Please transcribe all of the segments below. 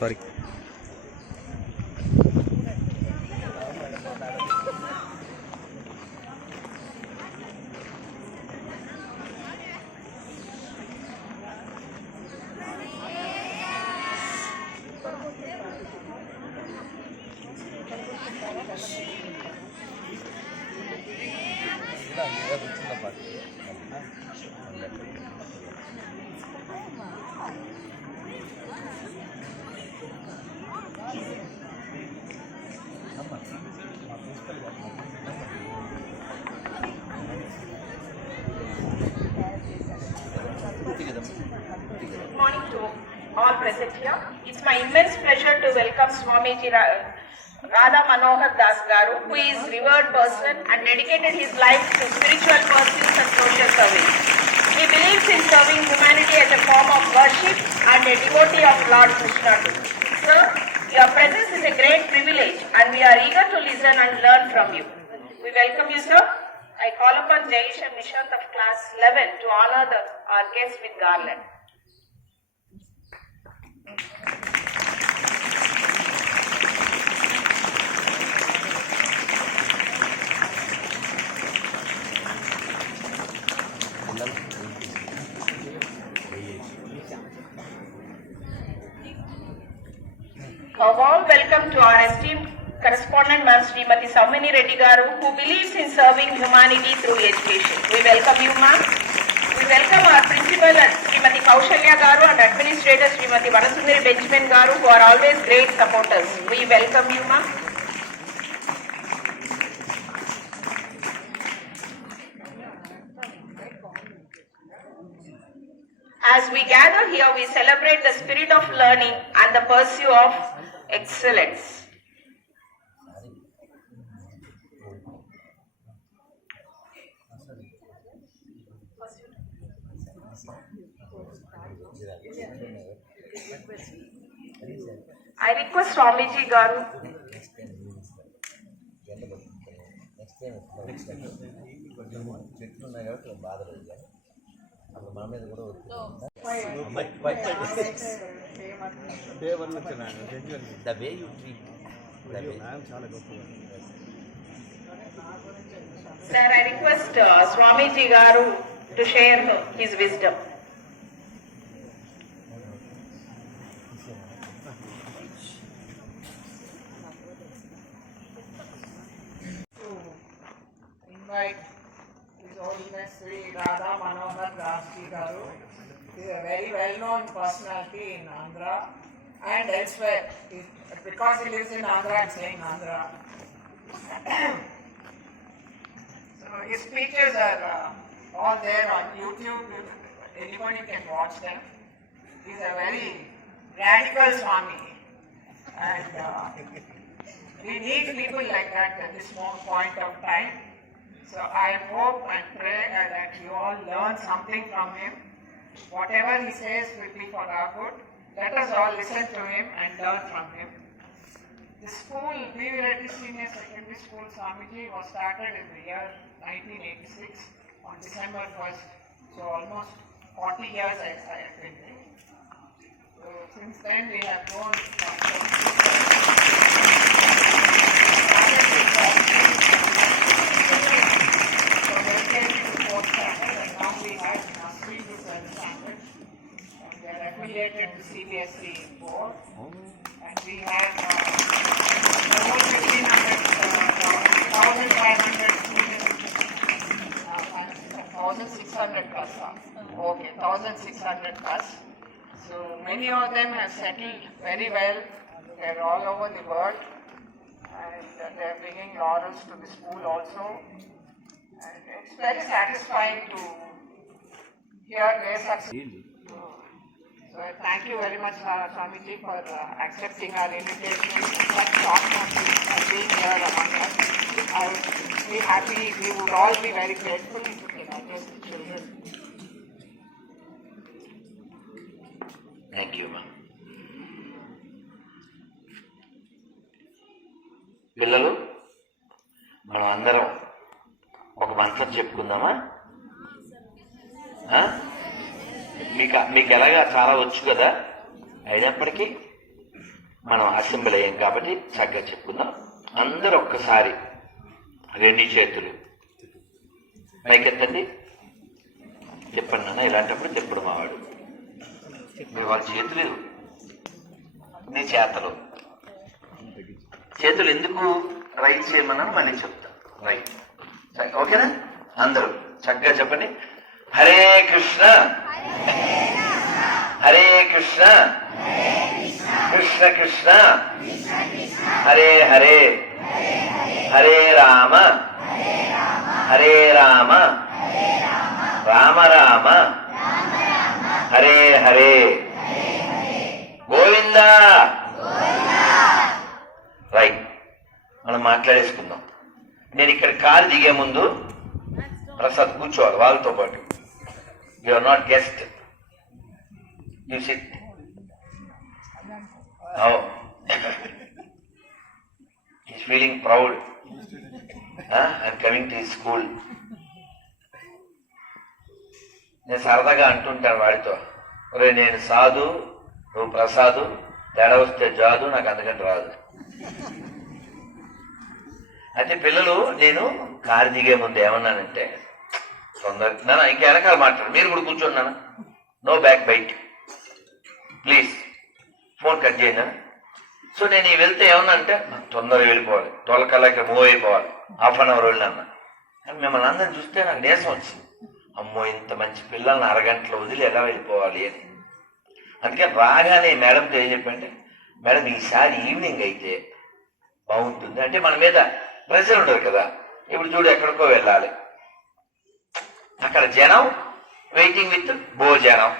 Sorry. Good morning to all present here. It's my immense pleasure to welcome Swamiji Radha Manohar Das Garu, who is a revered person and dedicated his life to spiritual pursuits and social service. He believes in serving humanity as a form of worship and a devotee of Lord Krishna too. Sir, your presence is a great privilege and we are eager to listen and learn from you. We welcome you, sir. I call upon Jayesh and Nishant of class 11 to honor our guests with garland. A warm welcome to our esteemed correspondent, Ma'am Srimati Saumini Reddy Garu, who believes in serving humanity through education. We welcome you, ma'am. We welcome our principal, Srimati Kaushalya Garu, and administrator, Srimati Vanasundari Benjamin Garu, who are always great supporters. We welcome you, ma'am. As we gather here, we celebrate the spirit of learning and the pursuit of excellence. I request Swamiji Garu. The way you treat Sir, I request Swamiji Garu to share his wisdom. Invite His Holiness Sri Radha Manohar Das Garu. He is a very well-known personality in Andhra and elsewhere. Because he lives in Andhra, I'm saying Andhra. So his speeches are all there on YouTube. Anybody can watch them. He's a very radical Swami. And we need people like that at this point of time. So I hope and pray that you all learn something from him. Whatever he says will be for our good. Let us all listen to him and learn from him. The school, B.V. Reddy Senior Secondary School, Swamiji, was started in the year 1986 on December 1st. So almost 40 years I think. So since then we have grown from affiliated to CBSE board, and we have almost 1,500 students, 1,600 plus. Okay, 1,600 plus. So many of them have settled very well. They're all over the world, and they're bringing laurels to the school also. And it's very satisfying to hear their success. So thank you very much, Swamiji, for accepting our invitation such short notice and being here among us. I would be happy, we would all be very grateful if you can address the children. Thank you, ma'am. పిల్లలు మనం అందరం ఒక మంత్రం చెప్పుకుందామా? మీకు ఎలాగా చాలా వచ్చు కదా, అయినప్పటికీ మనం అసెంబ్లీ అయ్యాం కాబట్టి చక్కగా చెప్పుకుందాం. అందరూ ఒక్కసారి 2 చేతులు పైకెత్తండి. చెప్పండి నాన్న, ఇలాంటప్పుడు చెప్పుడు మావాడు. మీరు వాళ్ళ చేతులు, నీ చేతులు ఎందుకు రైట్ చేయమన్నా మళ్ళీ చెప్తా. రైట్, ఓకేనా? అందరూ చక్కగా చెప్పండి. హరే కృష్ణ హరే కృష్ణ కృష్ణ కృష్ణ హరే హరే హరే రామ హరే రామ రామ రామ హరే హరే గోవింద. రైట్, మనం మాట్లాడేసుకుందాం. నేను ఇక్కడ కారు దిగే ముందు ప్రసాద్ కూర్చోవాలి వాళ్ళతో పాటు. You are not guest, you sit. He's feeling proud. I'm coming to his school. నేను సరదాగా అంటుంటాను వాడితో, ఒరే నేను సాధు, నువ్వు ప్రసాదు, తేడా వస్తే జాదు, నాకు అందుకని రాదు. అయితే పిల్లలు, నేను కారు దిగే ముందు ఏమన్నానంటే, తొందరగా ఇంకా వెనకాల మాట్లాడు, మీరు కూడా కూర్చున్నాను, no back bite please, phone cut చేయనా. సో నేను వెళ్తే ఏమన్నా అంటే తొందరగా వెళ్ళిపోవాలి, 12 కల్లా ఇక్కడ మూవ్ అయిపోవాలి, ½ అన్ అవర్ వెళ్ళినా. కానీ మిమ్మల్ని అందరిని చూస్తే నాకు నీరసం వచ్చింది. అమ్మో, ఇంత మంచి పిల్లల్ని అరగంటలో వదిలి ఎలా వెళ్ళిపోవాలి అని. అందుకని రాగానే మేడంతో ఏం చెప్పంటే, మేడం ఈసారి ఈవినింగ్ అయితే బాగుంటుంది అంటే మన మీద ప్రెషర్ ఉండదు కదా. ఇప్పుడు చూడు ఎక్కడికో వెళ్ళాలి, అక్కడ జనం వెయిటింగ్ విత్ భోజనం,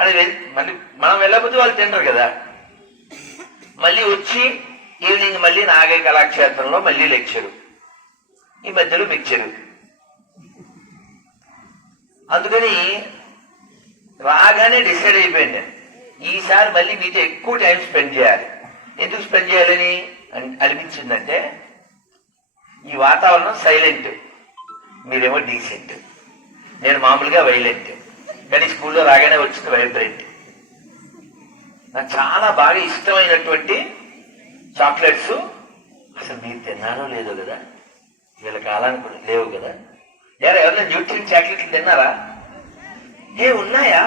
అది మళ్ళీ మనం వెళ్ళకపోతే వాళ్ళు తినరు కదా. మళ్ళీ వచ్చి ఈవినింగ్ మళ్ళీ నాగయ్య కళాక్షేత్రంలో మళ్ళీ లెక్చరు, ఈ మధ్యలో మిక్చరు. అందుకని రాగానే డిసైడ్ అయిపోయింది నేను, ఈసారి మళ్ళీ మీతో ఎక్కువ టైం స్పెండ్ చేయాలి. ఎందుకు స్పెండ్ చేయాలని అనిపించిందంటే, ఈ వాతావరణం సైలెంట్, మీరేమో డీసెంట్, నేను మామూలుగా వైలెంట్, కానీ స్కూల్లో రాగానే వచ్చింది వైబ్రెంట్. నాకు చాలా బాగా ఇష్టమైనటువంటి చాక్లెట్స్ అసలు మీరు తిన్నారో లేదో కదా, వీళ్ళ కాలానికి లేవు కదా. ఎవరైనా న్యూట్రిన్ చాక్లెట్లు తిన్నారా? ఉన్నాయా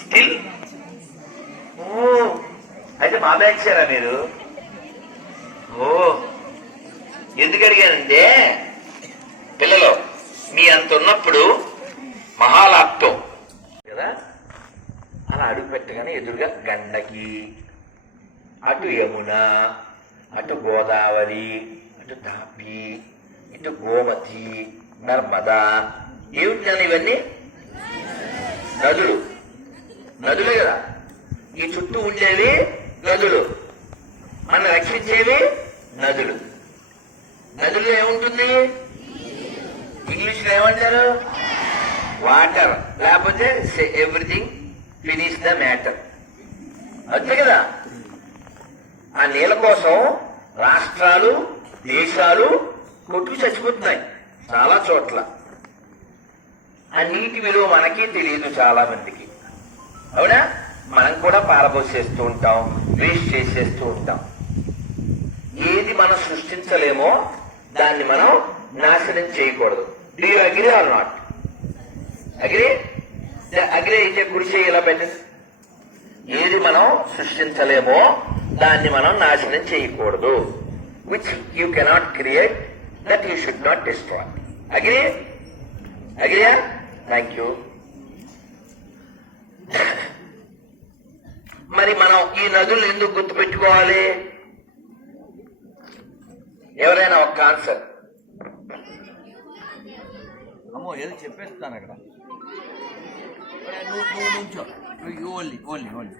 స్టిల్? ఓ, అయితే మా బ్యాచ్చారా మీరు? ఓ, ఎందుకు అడిగానంటే, పిల్లలు మీ అంత ఉన్నప్పుడు మహాలాప్తం కదా, అలా అడుగు పెట్టగానే ఎదురుగా గండకి, అటు యమున, అటు గోదావరి, అటు తాపి, ఇటు గోమతి, నర్మదా. ఏమిటి ఇవన్నీ? నదులు. నదులే కదా, ఈ చుట్టూ ఉండేవి నదులు, మన రక్షించేవి నదులు. నదులు ఏముంటుంది? ఇంగ్లీష్లో ఏమంటారు? వాటర్, లేకపోతే ఎవ్రీథింగ్ ఫినిష్ ద మ్యాటర్, అంతే కదా. ఆ నీళ్ళ కోసం రాష్ట్రాలు, దేశాలు కొట్టుకు చచ్చిపోతున్నాయి చాలా చోట్ల. ఆ నీటి విలువ మనకి తెలియదు చాలా మందికి, అవునా? మనం కూడా పారబోసేస్తూ ఉంటాం, వేస్ట్ చేసేస్తూ ఉంటాం. ఏది మనం సృష్టించలేమో దాన్ని మనం నాశనం చేయకూడదు. Do you agree or not? Agree? Agree అయితే కుడి చేయి ఇలా పెట్టండి. ఏది మనం సృష్టించలేమో దాన్ని మనం నాశనం చేయకూడదు. Which you cannot create, that you should not destroy. Agree? అగ్రీయా? Thank you. మరి మనం ఈ నదులను ఎందుకు గుర్తుపెట్టుకోవాలి? ఎవరైనా ఒక్క ఆన్సర్. అమ్మో ఏదో చెప్పేస్తాను అక్కడ. నువ్వు నుంచో, ఓన్లీ ఓన్లీ ఓన్లీ.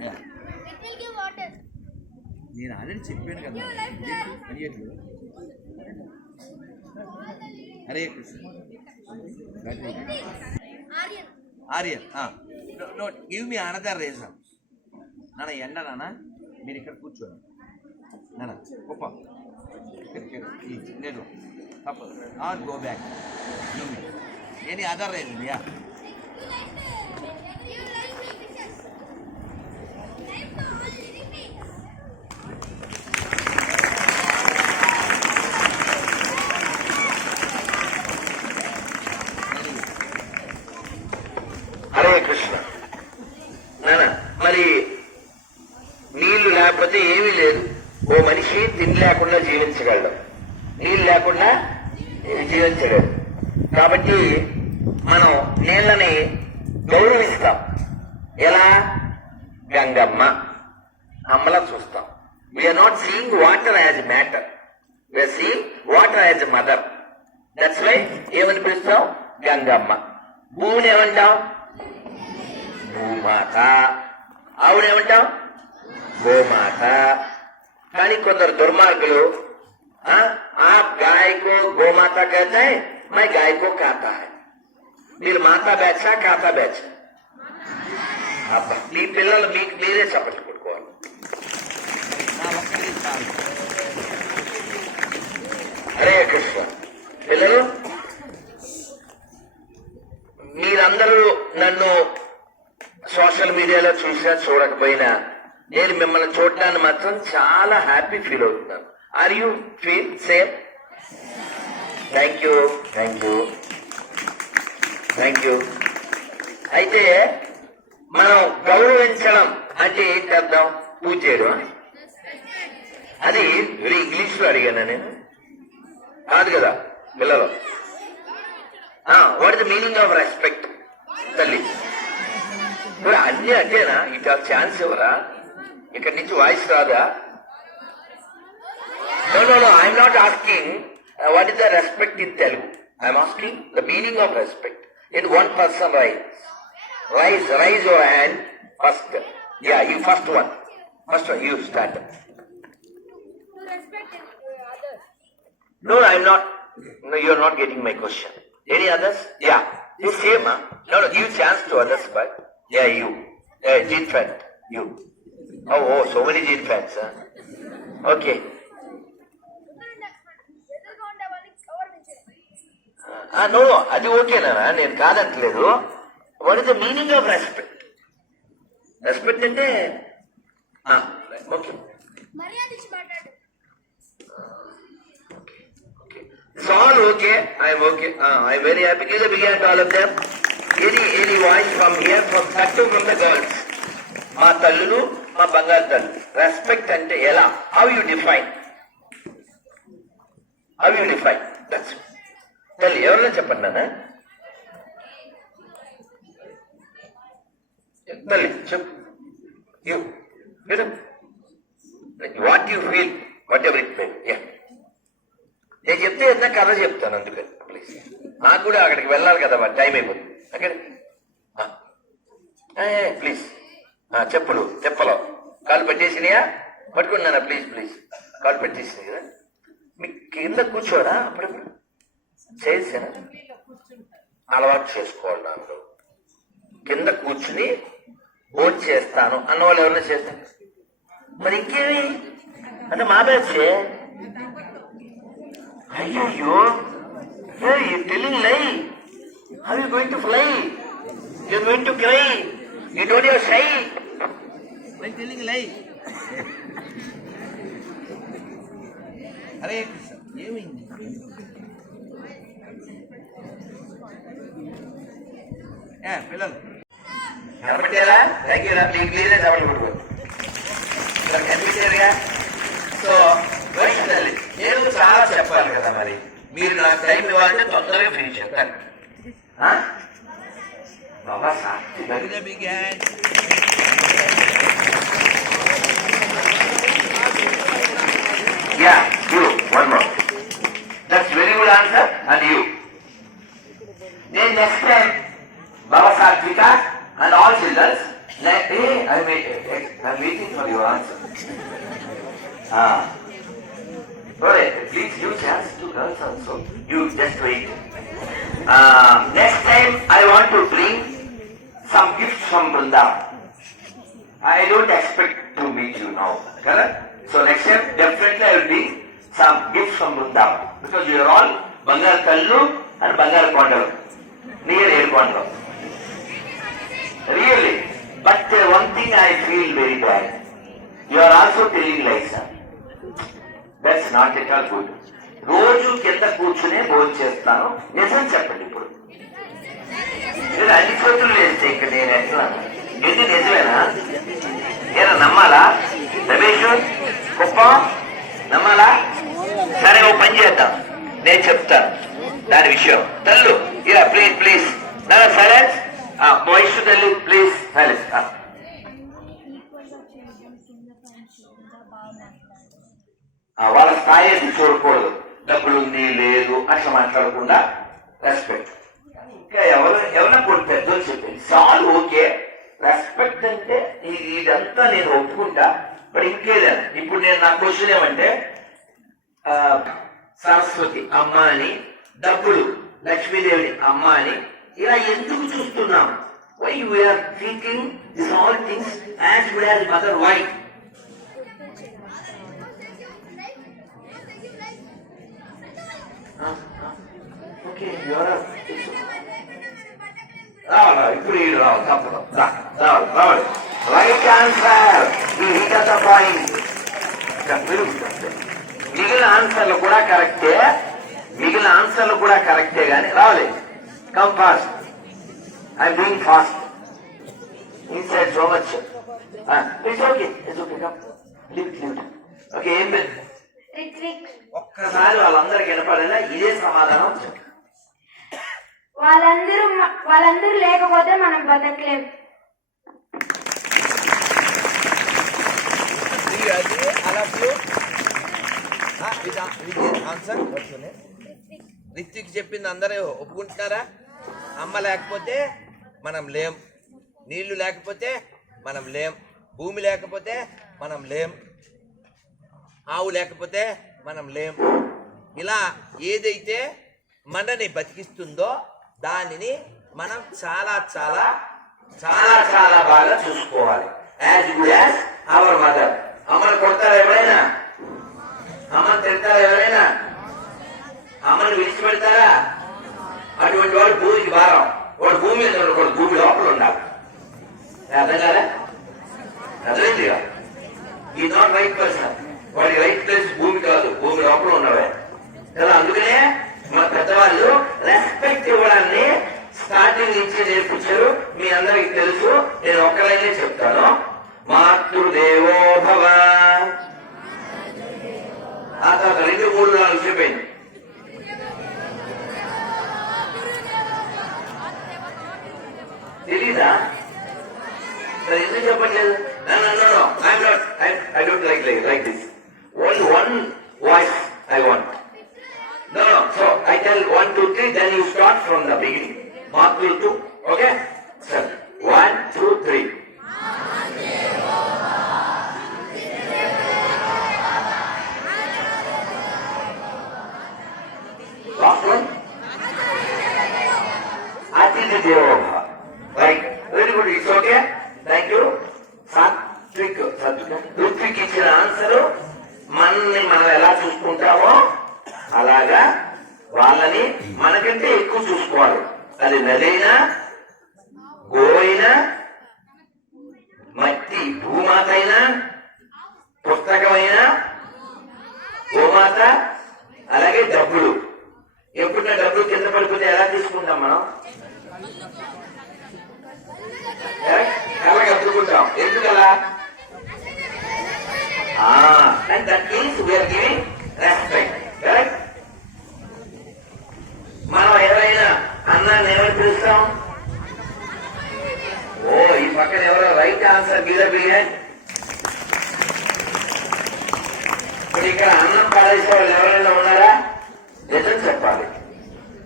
నేను ఆల్రెడీ చెప్పాను కదా, అడిగట్లేదు. Hare Krishna. Aryan, give me another reason. నాన్న ఎండ, నాన్న మీరు ఇక్కడ కూర్చోండి. నాన్న గొప్ప లేదు తప్పదు. Or go back. Any other reason? Yeah. Hare Krishna. నానా మరి నీళ్లు లేకపోతే ఏమీ లేదు. ఓ మనిషి తిండి లేకుండా జీవించగలడు, నీళ్ళు లేకుండా జీవించగలడు. కాబట్టి మనం నీళ్ళని గౌరవిస్తాం. ఎలా? గంగమ్మ, అమ్మలా చూస్తాం. We are not seeing water as matter, we are seeing water as mother. That's why ఏమని పిలుస్తాం? గంగమ్మ. భూమిని ఏమంటాం? భూమాత. ఆవిడేమంటాం? గోమాత. కానీ కొందరు దుర్మార్గులు आप गाय को गोमाता कहते हैं, मैं गाय को खाता है. మీరు మాతా బ్యాచా కాతా బ్యాచా? అబ్బా, మీ పిల్లలు మీకు మీరే చప్పట్లు కొట్టుకోవాలి. నా ఒక్కడి చాలు. హరే కృష్ణ. పిల్లలు, మీరందరూ నన్ను సోషల్ మీడియాలో చూసినా చూడకపోయినా నేను మిమ్మల్ని చూడటాన్ని మాత్రం చాలా హ్యాపీ ఫీల్ అవుతున్నాను. Are you feel same? Thank you, thank you, thank you. అయితే మనం గౌరవించడం అంటే ఏంటి అర్థం? పూజ చేయడం. అది ఇంగ్లీష్ లో అడిగాను నేను, కాదు కదా పిల్లలు. What is the meaning of respect? తల్లి ఇప్పుడు అన్ని అంటేనా? ఇటు ఛాన్స్ ఇవ్వరా? ఇక్కడి నుంచి వాయిస్ రాదా? No, I'm not asking what is the respect in Telugu. I'm asking the meaning of respect. In one person raise your hand first. Yeah, you first one, you stand up. To respect others. No, I'm not. No, you're not getting my question. Any others? Yeah, the same. No, give chance to others, but yeah, you. Gene fat, you. Oh, so many gene fats, huh? Okay. No, అది ఓకేనా? నేను కాదంటలేదు. What is the meaning of respect? Respect అంటే okay, మర్యాద ఇచ్చి మాట్లాడు. it's all okay. I'm okay. I'm very happy. Give a big hand to all of them. Any voice from here, from Sattu, from the girls. మా తల్లులు, మా బంగారు తల్లు. Respect అంటే ఎలా? How you define? దట్స్ తల్లి. ఎవరైనా చెప్పండి నాన్న. తల్లి చెప్పు. You what you feel, what ever it mean. నేను చెప్తే ఏదైనా కథ చెప్తాను, అందుకని ప్లీజ్. నాకు కూడా అక్కడికి వెళ్ళాలి కదా, మరి టైం అయిపోతుంది. అక్కడ ప్లీజ్ చెప్పులు చెప్పలో కాలు పెట్టేసినాయా? పట్టుకున్నానా? ప్లీజ్ కాలు పెట్టేసినాయి కదా. మీకు కింద కూర్చోరా? అప్పుడప్పుడు చేసానా? అలవాటు చేసుకోవాలి. నాకు కింద కూర్చుని భోజనం చేస్తాను అన్నవాళ్ళు ఎవరైనా చేస్తారు? మరి ఇంకేమి అంటే మా బ్యాచే. అయ్యో, you telling lie. How are you going to fly? You're going to cry. You told you're shy. నేను తెలియదు లై. హరే కృష్ణ. ఏమైంది? పిల్లలు కనబట్టారా? Thank you. మీకు క్లియర్ చెప్పలు కొట్టుకోండి. ఇక్కడ కనిపించారుగా. సో తల్లి, నేను చాలా చెప్పాలి కదా, మరి మీరు నాకు టైం ఇవ్వాలంటే తొందరగా ఫినిష్ చెప్తాను. బాబా sir big hand. Yeah, you. One more. That's very good answer. And you. Then next time, Baba Satvika and all children, I'm waiting for your answer. Alright, please give chance to girls also. You just wait. Next time, I want to bring some gifts from Vrindavan. I don't expect to meet you now, correct? So next time, definitely I will bring some gifts from Vrindavan. Because you are all Bangar Kallu and Bangar Kondalu. Near Airkondalu. Really. But one thing I feel very bad. You are also telling lies, sir. That's not at all good. రోజు కింద కూర్చునే భోజనం చేస్తాను. నిజం చెప్పండి ఇప్పుడు. ఇలా అన్ని చేతులు వేస్తే ఇక్కడ నేను ఎట్లా ఇది నిజమేనా? ఏనా నమ్మాలా? రమేష్ కుప్పం నమ్మాలా? సరే ఓ పని చేద్దాం, నేను చెప్తాను దాని విషయం. తల్లు ఇలా ప్లీజ్ ప్లీజ్ సైలెన్స్. బాయ్స్ తల్లి ప్లీజ్ సైలెన్స్. వాళ్ళ స్థాయి చూడకూడదు, డబ్బులు ఉంది లేదు అట్లా మాట్లాడకుండా రెస్పెక్ట్. ఇంకా ఎవరైనా కొన్ని పెద్దలు చెప్పింది చాలు, ఓకే. రెస్పెక్ట్ అంటే ఇదంతా నేను ఒప్పుకుంటా. బట్ ఇంకేదైనా ఇప్పుడు నేను నా క్వశ్చన్ ఏమంటే సరస్వతి అమ్మ అని, డబ్బులు లక్ష్మీదేవిని అమ్మ అని ఇలా ఎందుకు చూస్తున్నాం? Why we are thinking this all things as good as mother? Why? Okay ఇప్పుడు రావు తప్పదు. రావాలి రైట్ ఆన్సర్. పాయింట్ మిగిలిన ఆన్సర్లు కూడా కరెక్టే, మిగిలిన ఆన్సర్లు కూడా కరెక్టే కానీ రావాలి. Come fast, I'm doing fast inside so much. It's okay, it's okay. Come limit limit. Okay ఏం పేరు? ఒక్కసారి వాళ్ళందరికి వినపడేలా ఇదే సమాధానం. వాళ్ళందరూ లేకపోతే మనం బతకలేం. రిత్విక్ చెప్పింది అందరూ ఒప్పుకుంటున్నారా? అమ్మ లేకపోతే మనం లేం, నీళ్లు లేకపోతే మనం లేం, భూమి లేకపోతే మనం లేం, ఆవు లేకపోతే మనం లేం. ఇలా ఏదైతే మనని బతికిస్తుందో దానిని మనం చాలా చాలా చాలా చాలా బాగా చూసుకోవాలి. As good as our mother. అమ్మని కొడతారా ఎవరైనా? అమ్మని తిడతారా ఎవరైనా? అమ్మని విడిచిపెడతారా? అటువంటి వాడు భూమికి భారం. వాడు భూమి మీద ఉండకూడదు, భూమి లోపల ఉండాలి. అర్థం కాదా? అర్థమైంది. ఈ నాట్ రైట్ పర్సన్. వాడి రైట్ ప్లేస్ భూమి కాదు, భూమి లోపల ఉన్నవే కదా. అందుకనే మన పెద్దవాళ్ళు రెస్పెక్ట్ ఇవ్వడాన్ని స్టార్టింగ్ నుంచి నేర్పించారు. మీ అందరికి తెలుసు, నేను ఒక్కలైనే చెప్తాను. మాతృదేవో భవ. ఆ తర్వాత 2, 3, 4 చెప్పండి. తెలీదా? సరే ఎందుకు చెప్పట్లేదు? I don't like this. Only one voice I want. No. So I tell 1, 2, 3, then you start from the beginning. Mark will 2. Okay? Sir. 1, 2, 3. Last one. Atiti Devova. Right. Very good. It's okay. Thank you. Ritvik ఇచ్చిన answer మనల్ని మనం ఎలా చూసుకుంటామో అలాగా వాళ్ళని మనకంటే ఎక్కువ చూసుకోవాలి. అది నదైనా, గోవైనా, మట్టి భూమాత అయినా, పుస్తకమైనా, గోమాత, అలాగే డబ్బులు. ఎప్పుడైనా డబ్బులు కింద పడిపోతే ఎలా తీసుకుంటాం మనం? ఎలా కట్టుకుంటాం? ఎందుకలా? And that means we are giving respect. Correct? మనం ఎవరైనా అన్నాన్ని ఏమని పిలుస్తాం? ఓ ఈ పక్కన ఎవరో రైట్ ఆన్సర్ మీద బిహైండ్. ఇప్పుడు ఇక్కడ అన్నం పాడేసే వాళ్ళు ఎవరైనా ఉన్నారా? నిజం చెప్పాలి.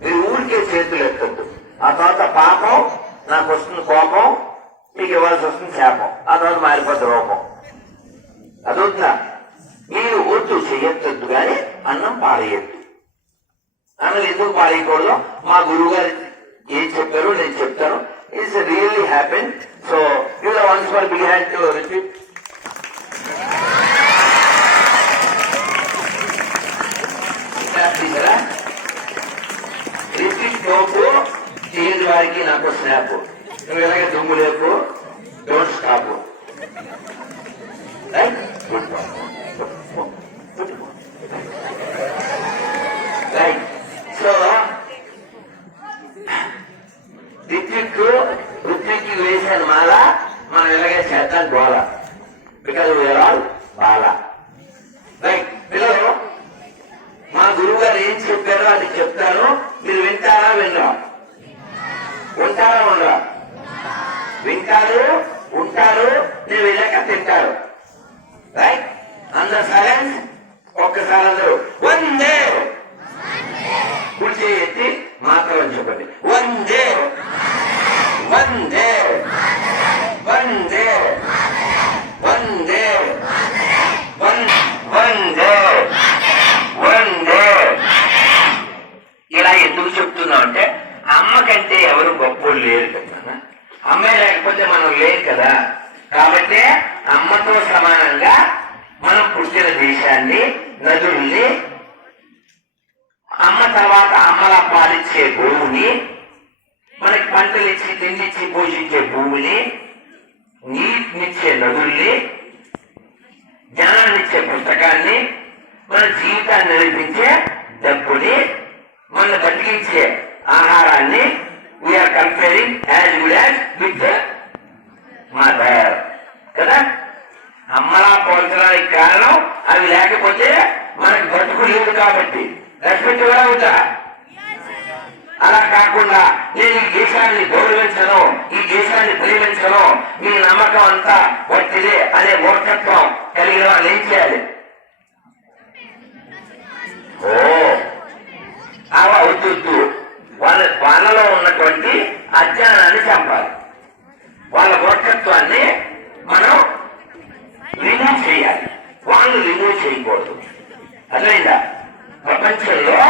మీరు ఊరికే చేతులు ఎత్తద్దు. ఆ తర్వాత పాపం, నాకు వస్తుంది కోపం, మీకు ఇవ్వాల్సి వస్తుంది శాపం, ఆ తర్వాత మారిపోద్ది రూపం. అదొద్దా? మీరు వద్దు చెయ్యొద్దు కానీ అన్నం పాడేయద్దు. అన్నం ఎందుకు పాడేయకూడదు? మా గురువు గారు ఏం చెప్పారో నేను చెప్తాను. It's really happen. So you once for big hand to repeat. Repeat లోపు చేయని వారికి నాకు స్నాప్. నువ్వు ఎలాగే దుమ్ము లేపు, don't stop. Right? Good. Right. So repeat వేసాను మాల, మనం ఇలాగే చేద్దాం గోల. బికాజ్ వీఆర్ ఆల్ బాల. రైట్ పిల్లలు, మా గురువు గారు ఏం చెప్పారో అది చెప్తాను, మీరు వింటారా వినరా? ఉంటారా ఉండరా? వింటారు, ఉంటారు, నేను వెళ్ళాక తింటారు. రైట్? అందరు సైలెన్స్. ఒక్కసారి అందరూ వందే, కుడి ఎత్తి మాత్రం చెప్పండి. వందే వందే వందే వందే వందే వందే. ఇలా ఎందుకు చెప్తున్నాం అంటే అమ్మ కంటే ఎవరు గొప్పలు లేరు కదా. అమ్మాయి లేకపోతే మనం లేరు కదా. కాబట్టి అమ్మతో సమానంగా మనం పుట్టిన దేశాన్ని, నదుల్ని, అమ్మ తర్వాత అమ్మలా పాలిచ్చే భూమిని, మనకి పంటలిచ్చి తిండిచ్చి పోషించే భూమిని, నీటినిచ్చే నదుల్ని, జ్ఞానాన్నిచ్చే పుస్తకాన్ని, మన జీవితాన్ని నడిపించే డబ్బుని, మన బతికించే ఆహారాన్ని we are comparing as good as with mother కదా. అమ్మలా పోల్చడానికి కారణం అవి లేకపోతే మనకు బతుకు లేదు కాబట్టి. రెస్పెక్ట్ కూడా అవుతా. అలా కాకుండా నేను ఈ దేశాన్ని గౌరవించను, ఈ దేశాన్ని ప్రేమించను, మీ నమ్మకం అంతా వచ్చిదే అనే మూర్ఖత్వం కలిగిన వాళ్ళు ఏం చేయాలి? ఓ అలా వద్దు. వాళ్ళలో ఉన్నటువంటి అజ్ఞానాన్ని చంపాలి. వాళ్ళ మూర్ఖత్వాన్ని మనం రిమూవ్ చేయాలి. వాళ్ళు రిమూవ్ చేయకూడదు. అర్థమైందా? ప్రపంచంలో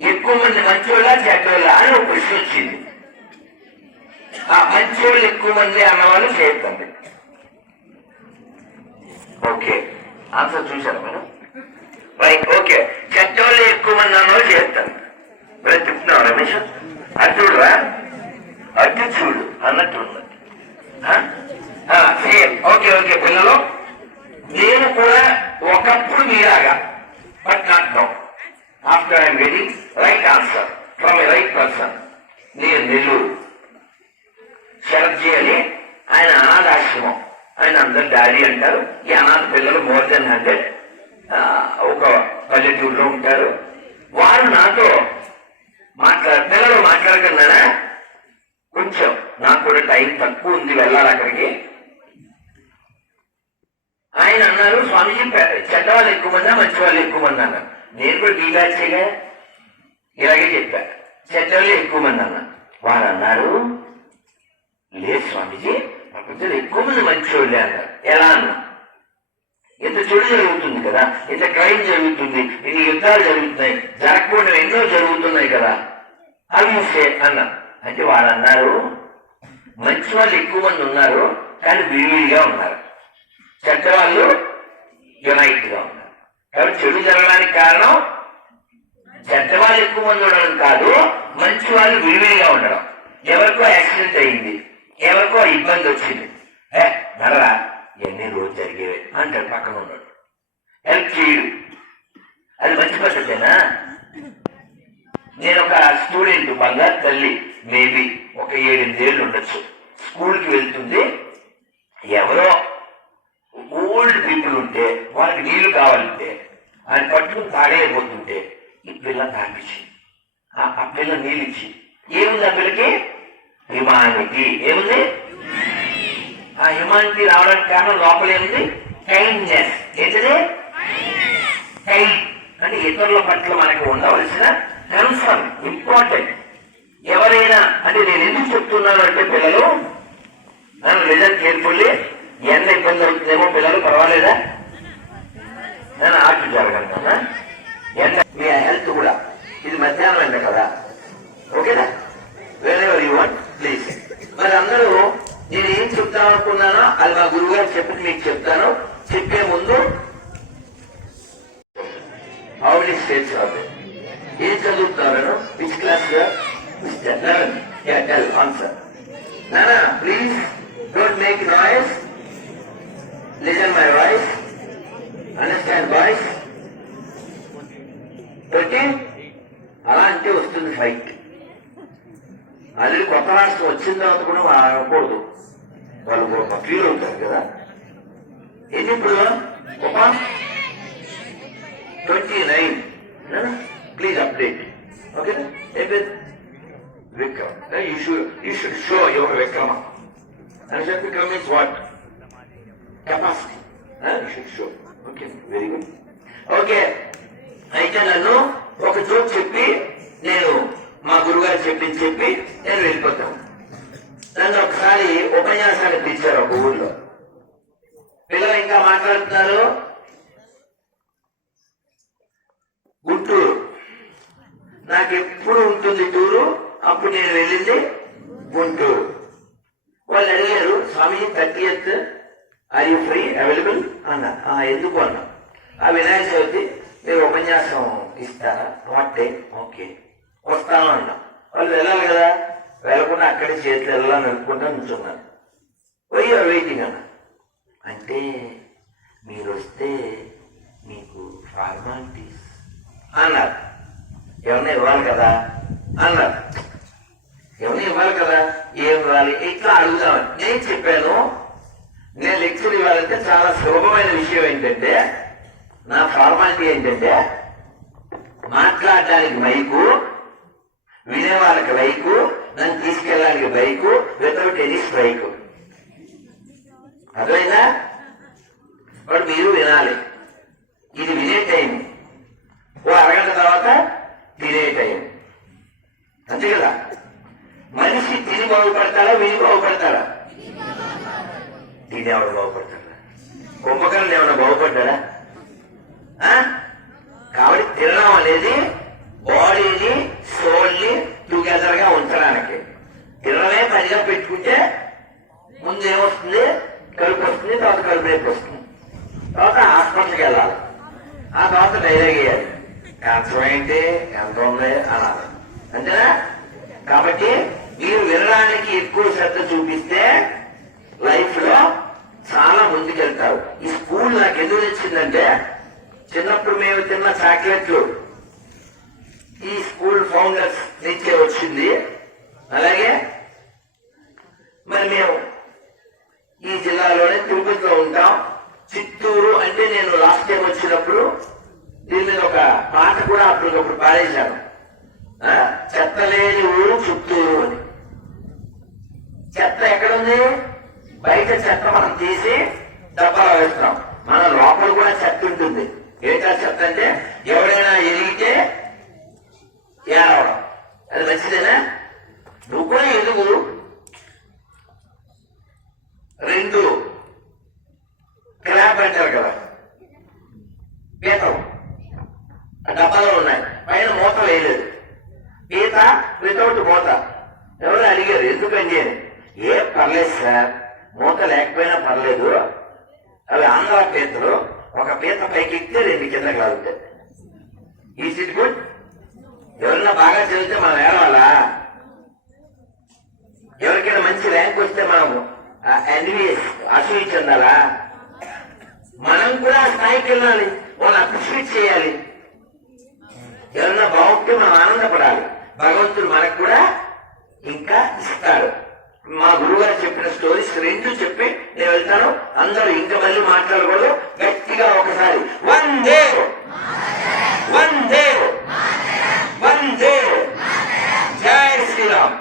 ఎక్కువ మంది మంచోళ్ళ చెడ్డోళ్ళ అని ఒక ప్రశ్న వచ్చింది. ఆ మంచోళ్ళు ఎక్కువ మంది అన్నవాళ్ళు చేస్తుంది. ఓకే, ఆన్సర్ చూశారు మేడం? Right, okay. చెడ్డోళ్ళు ఎక్కువ మంది అన్నవాళ్ళు చేస్తారు. మరి చెప్తున్నావు రమేష్, అది చూడరా, అది చూడు అన్నట్టు ఉన్నది. ఓకే ఓకే పిల్లలు, నేను కూడా ఒకప్పుడు మీలాగా, but not now. After I'm getting right answer from a right person. నేను నెల్లూరు శరత్జీ అని, ఆయన అనాథాశ్రమం, ఆయన అందరు డాడీ అంటారు. ఈ అనాథ పిల్లలు మోర్ దెన్ 100 ఒక పల్లెటూరులో ఉంటారు. వారు నాతో పిల్లలు మాట్లాడుకున్నానా, కొంచెం నాకు కూడా టైం తక్కువ ఉంది, వెళ్ళాలి అక్కడికి. ఆయన అన్నారు, స్వామీజీ చెడ్డవాళ్ళు ఎక్కువ మందా మంచి వాళ్ళు ఎక్కువ మంది అన్నారు. నేను కూడా బీగాచేగా ఇలాగే చెప్పా, చెడ్డవాళ్ళు ఎక్కువ మంది అన్నా. వారు అన్నారు, లేదు స్వామీజీ ప్రపంచంలో ఎక్కువ మంది మంచి వాళ్ళే అన్నారు. ఎలా అన్నా, ఇంత చెడు జరుగుతుంది కదా, ఇంత క్రైమ్ జరుగుతుంది, ఇన్ని యుద్ధాలు జరుగుతున్నాయి, జరగకపోవడం ఎన్నో జరుగుతున్నాయి కదా, అవి అన్నా. అంటే వారు అన్నారు, మంచి వాళ్ళు ఎక్కువ మంది ఉన్నారు కానీ విడివిడిగా ఉన్నారు, చెడ్డవాళ్ళు యునైట్ గా ఉన్నారు. కాబట్టి చెడు జరగడానికి కారణం చెడ్డవాళ్ళు ఎక్కువ మంది ఉండడం కాదు, మంచి వాళ్ళు విడివిడిగా ఉండడం. ఎవరికో యాక్సిడెంట్ అయింది, ఎవరికో ఇబ్బంది వచ్చింది, నడరా ఎన్ని రోజు జరిగేవి అంటాడు పక్కన ఉన్నాడు, హెల్ప్ చేయడు. అది మంచి పద్ధతేనా? నేను ఒక స్టూడెంట్, బంగారు తల్లి, మేబీ ఒక 7-8 ఏళ్ళు ఉండొచ్చు, స్కూల్కి వెళ్తుంది. ఎవరో ఓల్డ్ పీపుల్ ఉంటే వాళ్ళకి నీళ్లు కావాలంటే ఆయన పట్టుకుని తాగలేకపోతుంటే ఈ పిల్ల తాగిచ్చి, ఆ పిల్ల నీళ్ళు ఇచ్చి, ఏముంది ఆ పిల్లకి? హ్యుమానిటీ. ఏముంది? ఆ హ్యుమానిటీ రావడానికి కారణం లోపల ఏముంది? కైండ్నెస్. ఏంటిది? కైండ్ అంటే ఇతరుల పట్ల మనకు ఉండవలసిన కన్సర్న్, ఇంపార్టెంట్. ఎవరైనా అంటే నేను ఎందుకు చెప్తున్నాను అంటే, పిల్లలు నన్ను రిజల్ట్ కేర్ఫుల్లీ, ఎంత ఇబ్బంది అవుతుందేమో పిల్లలు, పర్వాలేదా? నేను ఆర్ట్ జరగను ఎంత మీ హెల్త్ కూడా, ఇది మధ్యాహ్నం ఎండ కదా, ఓకేనా? Wherever you want please. మరి అందరూ నేను ఏం చెప్తాను అనుకున్నానో అది మా గురువు గారు చెప్పి మీకు చెప్తాను. చెప్పే ముందు హౌ మెనీ స్టేట్స్ ఆర్ ఏం చదువుతున్నారు? Which class? Tell answer. నానా please don't make noise, listen my voice, understand voice. Okay, అలా అంటే వస్తుంది ఫైట్. ఆల్రెడీ కొత్త రాష్ట్రం వచ్చింది. వచ్చిన తర్వాత కూడా అనకూడదు, వాళ్ళు ఫీల్ అవుతారు కదా. ఇది ఇప్పుడు 29. Please update. Okay, Vikram. You should show your Vikrama. And that Vikram means what? Capacity. You should show. Okay, very good. Okay, అయితే నన్ను ఒక జోక్ చెప్పి నేను మా గురుగారు చెప్పి నేను వెళ్ళిపోతాను. నన్ను ఒకసారి ఉపన్యాసానికి పిలిచారు ఒక ఊర్లో. పిల్లలు ఇంకా మాట్లాడుతున్నారు. గుంటూరు నాకు ఎప్పుడు ఉంటుంది టూరు, అప్పుడు నేను వెళ్ళింది గుంటూరు. వాళ్ళు అడిగారు, స్వామి 30th are you free available అన్నా. ఎందుకు అన్నా, ఆ వినాయక చవితి మీరు ఉపన్యాసం ఇస్తారా? What day? ఓకే వస్తాను అన్నా. వాళ్ళు వెళ్ళాలి కదా, వెళ్ళకుండా అక్కడి చేతులు వెళ్ళాలని నడుపుకుంటా నుంచున్నారు. పోయి వెయిటింగ్ అన్నా. అంటే మీరు వస్తే మీకు ఫార్మాలిటీస్ అన్నారు. ఎవరిని ఇవ్వాలి కదా అన్నారు. ఎవరిని ఇవ్వాలి కదా, ఏం ఇవ్వాలి ఇట్లా అడుగుతామని నేను చెప్పాను. నేను లెక్చర్ ఇవ్వాలంటే చాలా సులభమైన విషయం ఏంటంటే, నా ఫార్మాలిటీ ఏంటంటే మాట్లాడడానికి మైకు, వినే వాళ్ళకి బైకు, నన్ను తీసుకెళ్ళడానికి బైకు, వితౌట్ ఎనీ స్ట్రైక్. అదైనా వాడు మీరు వినాలి. ఇది వినే టైం, ఓ అరగంట తర్వాత తినే టైం, అంతే కదా. మనిషి తిని బాగుపడతాడా, విని బాగుపడతాడా? తిని ఎవడు బాగుపడతాడా? కుంభకర్ణులు ఏమన్నా బాగుపడ్డా? కాబట్టి తినడం అనేది బాడీని సోల్ని టుగెదర్ గా ఉంచడానికి. తినడమే పనిగా పెట్టుకుంటే ముందు ఏమొస్తుంది, కడుపు వస్తుంది, తర్వాత కడుపు రేపు వస్తుంది, తర్వాత హాస్పిటల్కి వెళ్ళాలి, ఆ తర్వాత డైలాగ్ వేయాలి, క్యాన్సర్ ఏంటి ఎంత ఉంది అనాలి, అంతేనా. కాబట్టి మీరు వినడానికి ఎక్కువ శ్రద్ధ చూపిస్తే లైఫ్ లో చాలా ముందుకెళ్తారు. ఈ స్కూల్ నాకు ఎందుకు తెచ్చిందంటే, చిన్నప్పుడు మేము తిన్న చాక్లెట్లు ఈ స్కూల్ ఫౌండర్స్ నుంచే వచ్చింది. అలాగే మరి మేము ఈ జిల్లాలోనే తిరుపతిలో ఉంటాం. చిత్తూరు అంటే నేను లాస్ట్ టైం వచ్చినప్పుడు దీని మీద ఒక పాట కూడా అప్పటికప్పుడు పాడేశాను. చెత్తలేని ఊరు చిత్తూరు అని. చెత్త ఎక్కడుంది? బయట చెత్త మనం తీసి డబ్బాలో వేస్తున్నాం, మన లోపల కూడా చెత్త ఉంటుంది. ఏంటా చెత్త అంటే, ఎవరైనా ఎదిగితే ఏడవడం, అది మంచిదేనా? నువ్వు కూడా ఎదుగు. 2 క్రాప్ అంటారు కదా, పీతలు డబ్బాలో ఉన్నాయి, పైన మూత వేయలేదు. పీత వితౌట్ మూత. ఎవరు అడిగారు ఎందుకండి? ఏం పర్లేదు సార్, మూత లేకపోయినా పర్లేదు, అవి ఆంధ్ర పీతలు, ఒక పీత పైకి ఎక్కితే 2 కిందకి లాగుతాయి. Is it good? ఎవరన్నా బాగా చదివితే మనం ఏడవాలా? ఎవరికైనా మంచి ర్యాంక్ వస్తే మనం ఎన్విఎస్ అసూయ చెందాలా? మనం కూడా స్థాయికి వెళ్ళాలి, వాళ్ళని అప్రిషియేట్ చేయాలి. ఎవరన్నా బాగుంటే మనం ఆనందపడాలి. భగవంతుడు మనకు కూడా ఇంకా ఇస్తాడు. మా గురువు గారు చెప్పిన స్టోరీస్ 2 చెప్పి నేను వెళ్తాను. అందరూ ఇంకా మళ్ళీ మాట్లాడకూడదు. గట్టిగా ఒకసారి వందే వందే వందే జై శ్రీరామ్.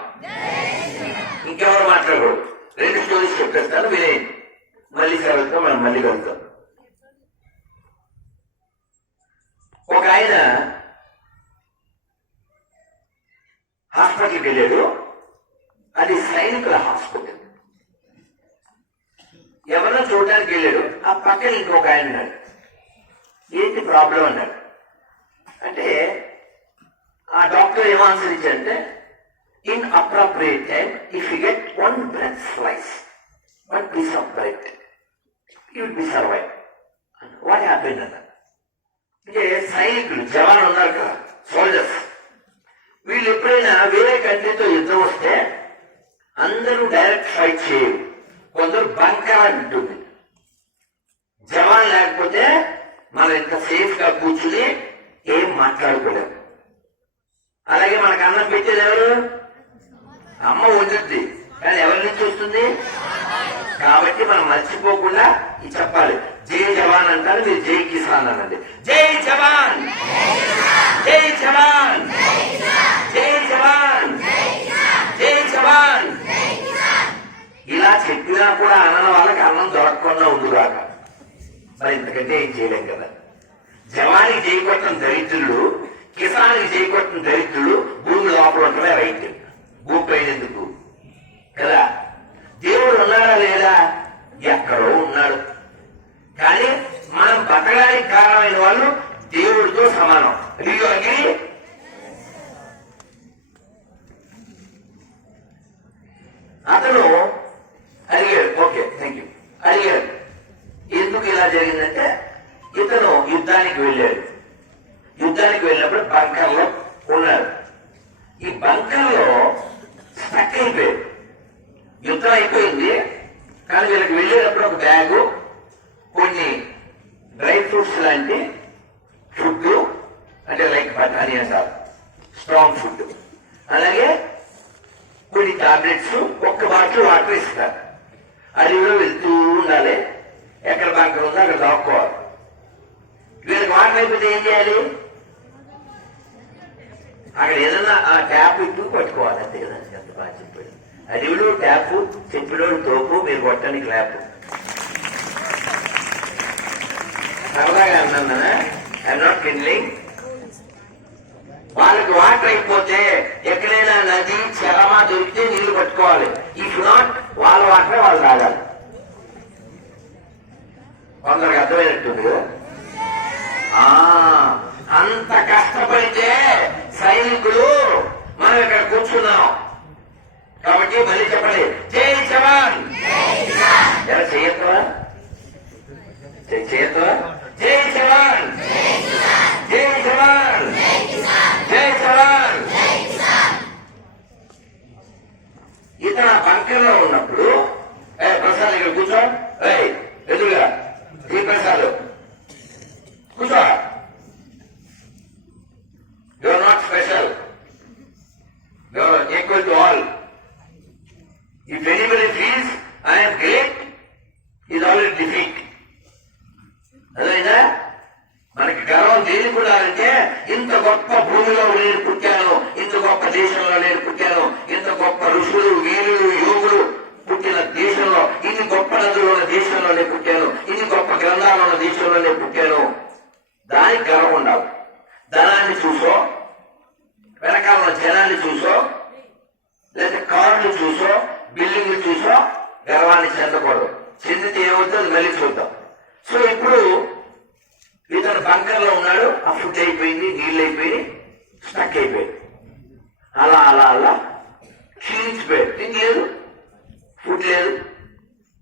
ఇంకెవరు మాట్లాడకూడదు. 2 స్టోరీస్ చెప్పేస్తాను, వినేయండి. మళ్ళీ వెళ్తాం, మనం మళ్ళీ వెళ్తాం. ఒక ఆయన హాస్పిటల్కి వెళ్ళాడు. అది సైనికుల హాస్పిటల్. ఎవరో చూడడానికి వెళ్ళాడు. ఆ పక్కన ఇంకొక ఆయన ఉన్నాడు. ఏంటి ప్రాబ్లం అన్నాడు. అంటే ఆ డాక్టర్ ఏం ఆన్సర్ ఇచ్చారంటే, in appropriate time if you get 1 bread slice, 1 piece of bread, you will be survived. What happened అన్న. అంటే సైనికులు జవాన్లు ఉన్నారు కదా, సోల్జర్స్, వీళ్ళు ఎప్పుడైనా వేరే కంట్రీతో యుద్ధం వస్తే అందరూ డైరెక్ట్ ఫైట్ చేయరు. కొందరు బంకర్ అని ఉంటుంది. జవాన్ లేకపోతే మనం ఇంత సేఫ్ గా కూర్చుని ఏం మాట్లాడుకోలేము. అలాగే మనకు అన్నం పెట్టేది ఎవరు? అమ్మ వండుద్ది. కానీ ఎవరి నుంచి వస్తుంది? కాబట్టి మనం మర్చిపోకుండా ఇది చెప్పాలి. జై జవాన్ అంటారు, మీరు జై కిసాన్ అనండి. జై జవాన్, జై జవాన్, జై జవాన్, జై జవాన్. ఇలా చెప్పినా కూడా అన్న వాళ్ళకి అన్నం దొరకకుండా ఉండుగాక. మరి ఇంతకంటే ఏం చేయలేం కదా. జవానికి జై కొట్టడం దరిద్రులు, కిసానికి జై కొట్టడం దరిద్రులు. భూమి లోపల ఉండటమే రైతు, భూమి పైన ఎందుకు కదా. దేవుడు ఉన్నాడా లేదా? ఎక్కడో ఉన్నాడు. కానీ మనం బతకడానికి కారణమైన వాళ్ళు దేవుడితో సమానం. అయ్యో అగ్రి. అతను అడిగాడు, ఓకే థ్యాంక్ యూ, అడిగాడు ఎందుకు ఇలా జరిగిందంటే, ఇతను యుద్ధానికి వెళ్ళాడు. యుద్ధానికి వెళ్ళినప్పుడు బంకర్లో ఉన్నాడు. ఈ బంకర్లో స్టక్ అయిపోయాడు. యుద్ధం అయిపోయింది, కానీ వీళ్ళకి వెళ్ళేటప్పుడు ఒక బ్యాగు, కొన్ని డ్రై ఫ్రూట్స్ లాంటి ఫుడ్, అంటే లైక్ బఠానీ అంటారు, స్ట్రాంగ్ ఫుడ్, అలాగే కొన్ని టాబ్లెట్స్, ఒక్క బాటిల్ వాటర్ ఇస్తారు. అడవిలో వెళ్తూ ఉండాలి, ఎక్కడ బంకర్ ఉందో అక్కడ దాక్కోవాలి. వీళ్ళకి వాటర్ అయిపోతే ఏం చేయాలి? అక్కడ ఏదన్నా ఆ ట్యాప్ ఇట్టు పట్టుకోవాలి, అంతే కదా. ఎంత బాగా చెప్పాడు. అడవిలో ట్యాప్, చెప్పినోడు తోపు, మీరు కొట్టడానికి ల్యాప్. సరదాగా అన్నా, ఐఎమ్ నాట్ కిండ్లింగ్. వాళ్ళకి వాటర్ అయిపోతే ఎక్కడైనా నది చెరమా దొరికితే నీళ్లు పట్టుకోవాలి. ఇఫ్ నాట్ వాళ్ళ వాటరే వాళ్ళు తాగాలి. కొందరికి అర్థమైనట్టుంది కదా. అంత కష్టపడితే సైనికులు మనం ఇక్కడ కూర్చున్నాం. కాబట్టి మళ్ళీ చెప్పండి, జై జవాన్. ఎలా చేయొద్దా? చేయొద్దా? జై జవాన్, జై జవాన్, జై జవాన్. ఇతను బంకర్ లో ఉన్నప్పుడు, ప్రసాద్ ఇక్కడ కూర్చో, ఎదురుగా ఈ ప్రసాద్ కూర్చో. You are not special, you are equal to all. If anybody feels I'm great, is already defeat. అదైనా మనకి గర్వం దేనికి ఉండాలంటే, ఇంత గొప్ప భూమిలో నేను పుట్టాను, ఇంత గొప్ప దేశంలో నేను పుట్టాను, ఇంత గొప్ప ఋషులు, వీరులు, యోగులు పుట్టిన దేశంలో, ఇన్ని గొప్ప నదులు ఉన్న దేశంలో నేను పుట్టాను, ఇన్ని గొప్ప గ్రంథాలు ఉన్న దేశంలో నేను పుట్టాను. దానికి గర్వం ఉండాలి. ధనాన్ని చూసో, వెనకాల ఉన్న జనాన్ని చూసో, లేదా కార్లు చూసో, బిల్డింగ్లు చూసో గర్వాన్ని చెందకూడదు. చెందితే ఏమవుతుంది మళ్ళీ చూద్దాం. సో ఇప్పుడు ఇతను బంకర్ లో ఉన్నాడు, ఆ ఫుడ్ అయిపోయింది, నీళ్ళు అయిపోయి స్టక్ అయిపోయింది. అలా అలా అలా క్షీణించిపోయాడు. తిండి లేదు, ఫుడ్ లేదు.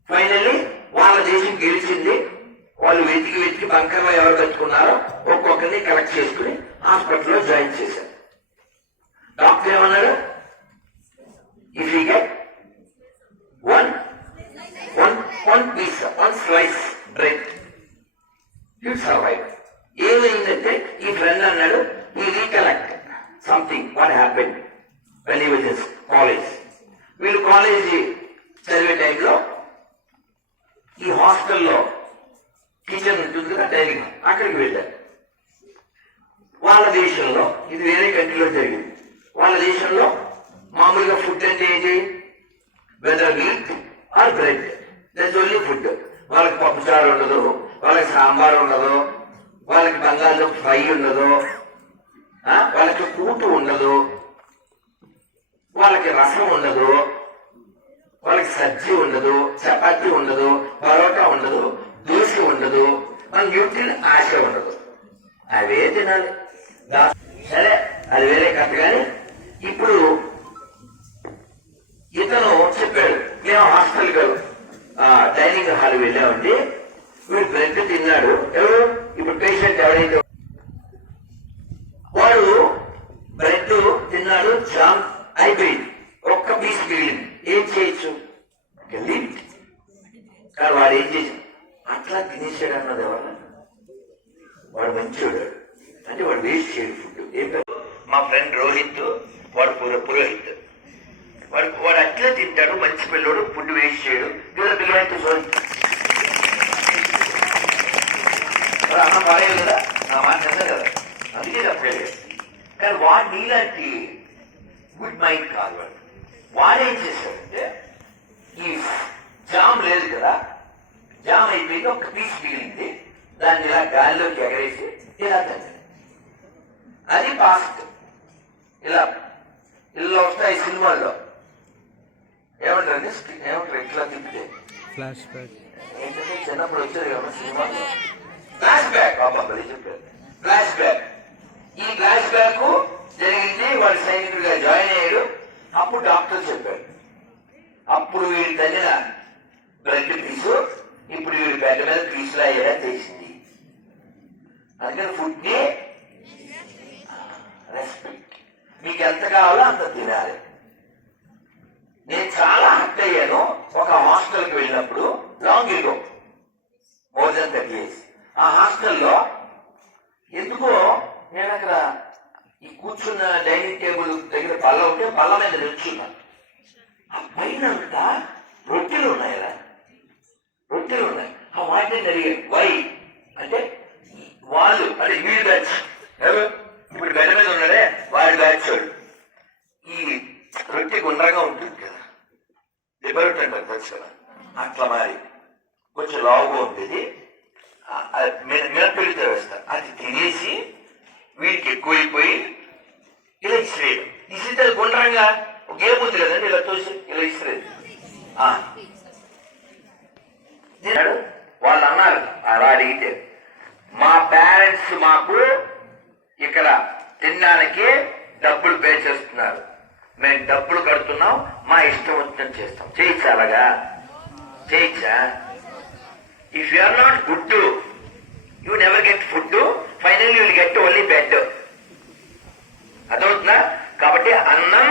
ఫైనల్లీ వాళ్ళ దేశం గెలిచింది. వాళ్ళు వెతికి వెతికి బంకర్ లో ఎవరు కట్టుకున్నారో ఒక్కొక్కరిని కలెక్ట్ చేసుకుని హాస్పిటల్లో జాయిన్ చేశారు. డాక్టర్ ఏమన్నాడు, if you get one piece, one slice bread, you survive. ఏమైందంటే ఈ ఫ్రెండ్ అన్నాడు, ఈ recollect something what happen when he was in college. వీళ్ళు కాలేజీ చదివే టైంలో ఈ హాస్టల్లో కిచెన్ ఉంటుంది కదా, డైనింగ్, అక్కడికి వెళ్ళారు. వాళ్ళ దేశంలో, ఇది వేరే కంట్రీలో జరిగింది, వాళ్ళ దేశంలో మామూలుగా ఫుడ్ అంటే ఏంటి? Whether meat or bread, that's only food. వాళ్ళకి పప్పుచారు ఉండదు, వాళ్ళకి సాంబార్ ఉండదు, వాళ్ళకి బంగాళదుంప ఫ్రై ఉండదు, వాళ్ళకి కూటు ఉండదు, వాళ్ళకి రసం ఉండదు, వాళ్ళకి సజ్జి ఉండదు, చపాతీ ఉండదు, పరోటా ఉండదు, దోశ ఉండదు, మన న్యూట్రిన్ ఆశ ఉండదు. అవే తినాలి. సరే, అది వేరే కథ. కానీ ఇప్పుడు ఇతను చెప్పాడు, మేము హాస్టల్ డైనింగ్ హాల్ వెళ్ళామండి, వీడు బ్రెడ్ తిన్నాడు. ఎవరు ఇప్పుడు పేషెంట్ ఎవరైతే వాడు బ్రెడ్ తిన్నాడు, జామ్ అయిపోయింది, ఒక్క పీస్ మిగిలింది. ఏం చేయొచ్చు? కానీ వాడు ఏం చేసి అట్లా తినేసాడు అన్నది ఎవరన్నా? వాడు మంచివాడు, అంటే వాడు వేస్ట్ చేయడు ఫుడ్. ఏం పేరు? మా ఫ్రెండ్ రోహిత్, వాడు పురోహిత్. వాడు అట్లే తింటాడు, మంచి పిల్లోడు, ఫుడ్ వేస్ట్ చేయడు. పిల్లలైతే అన్నం బాగాలేదు కదా, నా మాట నిజం కదా, అందుకే చెప్పలేదు. కానీ వాడు నీలాంటి గుడ్ మైండ్ కాదు. వాడేం చేశాడంటే, ఈ జామ్ లేదు కదా, జామ్ అయిపోయింది, ఒక పీస్ మిగిలింది, దాన్ని ఇలా గాలిలోకి ఎగరేసి ఇలా తింటాడు. అది పాస్ట్. ఇలా ఇల్లు వస్తాయి సినిమాల్లో, ఏమంటారు ఇట్లా తిప్పితే ఫ్లాష్ బ్యాక్. ఏంటంటే చిన్నప్పుడు వచ్చేది కదా సినిమాలో ఫ్లాష్ బ్యాక్. అబ్బాయి చెప్పారు ఫ్లాష్ బ్యాక్. ఈ ఫ్లాష్ బ్యాక్ జరిగింది, వాడు సైనికుడిగా జాయిన్ అయ్యాడు. అప్పుడు డాక్టర్ చెప్పాడు, అప్పుడు వీడి తల్లిన బ్లడ్ పీసు ఇప్పుడు వీడి బెడ్ మీద పీసులు అయ్యేలా తెలిసింది. అందుకని ఫుడ్ ని రెస్పెక్ట్, మీకు ఎంత కావాలో అంత తినాలి. నేను చాలా హర్ట్ అయ్యాను ఒక హాస్టల్కి వెళ్ళినప్పుడు, long ago, more than 30 years. ఆ హాస్టల్లో ఎందుకో నేను అక్కడ ఈ కూర్చున్న డైనింగ్ టేబుల్ దగ్గర బల్ల ఉంటే బల్ల మీద నిల్చున్నా. ఆ పైన అంతా రొట్టెలు ఉన్నాయరా, రొట్టెలు ఉన్నాయి. ఆ వాటిని అడిగాను వై అంటే, వాళ్ళు అంటే వీడి బ్యాచ్, ఇప్పుడు బెల్ల మీద ఉన్నాడే వాడి బ్యాచ్ వాడు. ఈ రొట్టె గుండ్రంగా ఉంటుంది కదా, దెబ్బ రొట్టె అంటారు తెలుసు కదా, అట్లా మారి కొంచెం లావుగా ఉంటుంది, మినపిడితో వేస్తారు. అది తినేసి వీడికి ఎక్కువైపోయి ఇలా ఇసిరేయడం. ఇసిరితే గుండ్రంగా ఒక ఏముంది కదండి, ఇలా తోసి ఇలా ఇసిరేది. వాళ్ళు అన్నారు అలా అడిగితే, మా పేరెంట్స్ మాకు ఇక్కడ తినడానికి డబ్బులు పే చేస్తున్నారు, మేము డబ్బులు కడుతున్నాం, మా ఇష్టం వచ్చినట్టు చేస్తాం. చేయొచ్చా అలాగా? చేయొచ్చా? If you are not good, you never get food, final you will get only bed. అర్థమవుతుందా? కాబట్టి అన్నం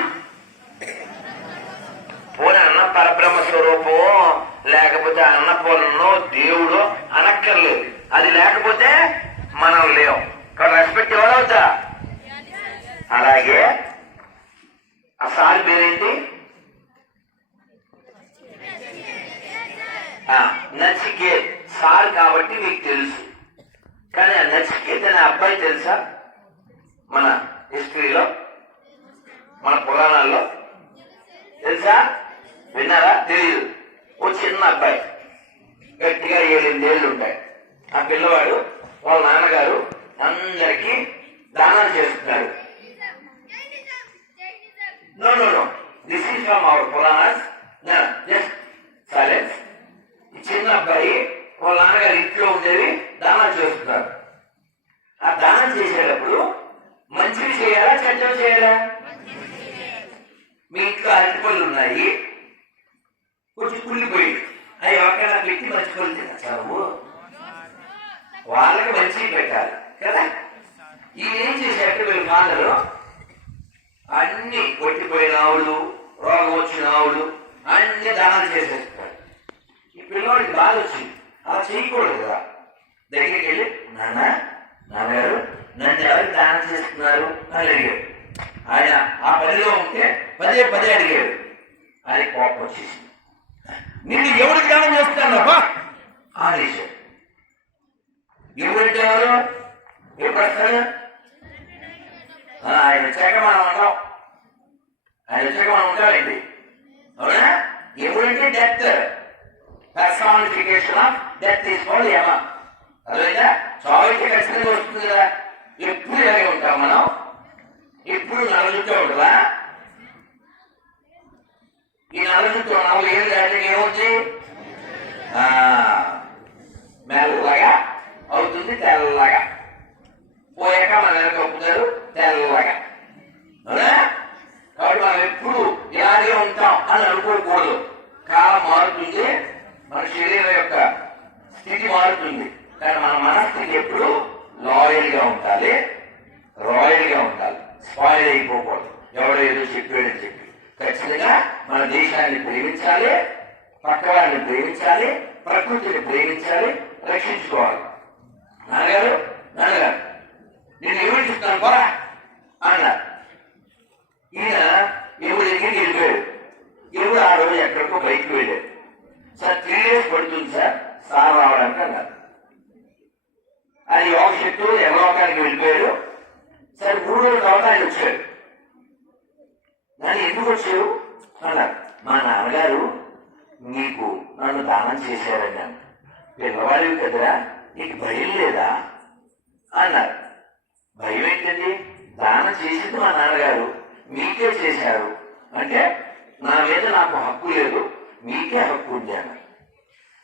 పోనీ అన్నం పరబ్రహ్మ స్వరూపం, లేకపోతే అన్నపూర్ణను దేవుడు అనక్కర్లేదు. అది లేకపోతే మనం లేవు. కాబట్టి రెస్పెక్ట్ ఎవరవుతా. అలాగే ఆ సార్ పేరేంటి? నచికేత్. సార్ కాబట్టి మీకు తెలుసు, కానీ ఆ నచికేత్ అనే అబ్బాయి తెలుసా? మన హిస్టరీలో, మన పురాణాల్లో తెలుసా? విన్నారా? తెలియదు. ఓ చిన్న అబ్బాయి, గట్టిగా 7-8 ఏళ్ళు ఉంటాయి. ఆ పిల్లవాడు వాళ్ళ నాన్నగారు అందరికీ దానాలు చేస్తున్నారు. No no no, this is from our Puranas. Just silence. ఈ చిన్న అబ్బాయి వాళ్ళ నాన్నగారు ఇంట్లో ఉండేవి దానాలు చేస్తున్నారు. ఆ దానం చేసేటప్పుడు మంచివి చేయాలా, చెడ్డవి చేయాలా? మీ ఇంట్లో అరటిపళ్ళు ఉన్నాయి, కొంచెం కుళ్ళిపోయి అవి ఒక్కడా పెట్టి మంచి పళ్ళు తినచ్చావు, వాళ్ళకి మంచి పెట్టాలి కదా. ఈయనేం చేసేటట్టు వీళ్ళ ఫాదరు అన్ని కొట్టిపోయిన ఆవులు, రోగం వచ్చిన ఆవులు అన్ని దానాలు చేసేస్తారు. ఈ పిల్లవాడికి బాధ వచ్చింది, అలా చేయకూడదు కదా. దగ్గరికి వెళ్ళి, నాన్నగారు నన్ను ఎవరు దానం చేస్తున్నారు అని అడిగాడు. ఆయన ఆ పనిలో ఉంటే పదే అడిగాడు. ఆయన కోపం వచ్చేసి, నిన్ను ఎవరికి దానం చేస్తాను అనేసాడు. ఎవరంటే ఎవరు? ఎప్పుడు వస్తాడు? ఆయన వచ్చాక మనం ఉంటాం. ఆయన వచ్చాక మనం ఉంటామండి, అవునా? ఎవరంటే డెత్, పర్సానిఫికేషన్ ఆఫ్ డెత్ తీసుకోవాలి ఏమా. అదేవిధంగా చావుకి ఖచ్చితంగా వస్తుంది కదా. ఎప్పుడు ఇలాగే ఉంటాం మనం, ఎప్పుడు నలుగుతూ ఉంటుందా? ఈ నలుగుతూ 4 ఏళ్ళు దాటి ఏమవుతుంది? మెల్లగా అవుతుంది, తెల్లగా పోయాక మన వెనక ఒప్పుతారు తెల్లగా, అవునా? కాబట్టి మనం ఎప్పుడు ఇలాగే ఉంటాం అని అనుకోకూడదు. కాలం మారుతుంది, మన శరీరం యొక్క స్థితి మారుతుంది, కానీ మన మనస్థితి ఎప్పుడు లాయల్ గా ఉండాలి, రాయల్ గా ఉండాలి. స్పాయిల్ అయిపోకూడదు. ఎవడో ఏదో చెప్పాడని చెప్పి ఖచ్చితంగా మన దేశాన్ని ప్రేమించాలి, పక్కవారిని ప్రేమించాలి, ప్రకృతిని ప్రేమించాలి, రక్షించుకోవాలి. నాన్నగారు నేను ఎవరు చెప్తాను పోరా అన్నారు. ఈయన ఎవరి దగ్గరికి వెళ్ళిపోయాడు. కూడా ఆ రోజు ఎక్కడికో బయటకు వెళ్ళారు. సార్ 3 days పడుతుంది సార్ రావడానికి అన్నారు. అది యోగ శక్తులు యమలోకానికి వెళ్ళిపోయారు. సరే 3 రోజుల తర్వాత ఆయన వచ్చాడు. నన్ను ఎందుకు వచ్చావు అన్నారు. మా నాన్నగారు నీకు నన్ను దానం చేశారని. పిల్లవాడివి కదరా, నీకు భయం లేదా అన్నారు. భయం ఏంటండి? దానం చేసింది మా నాన్నగారు, మీకే చేశారు అంటే నా మీద నాకు హక్కు లేదు, మీకే హక్కు ఉంది అన్నారు.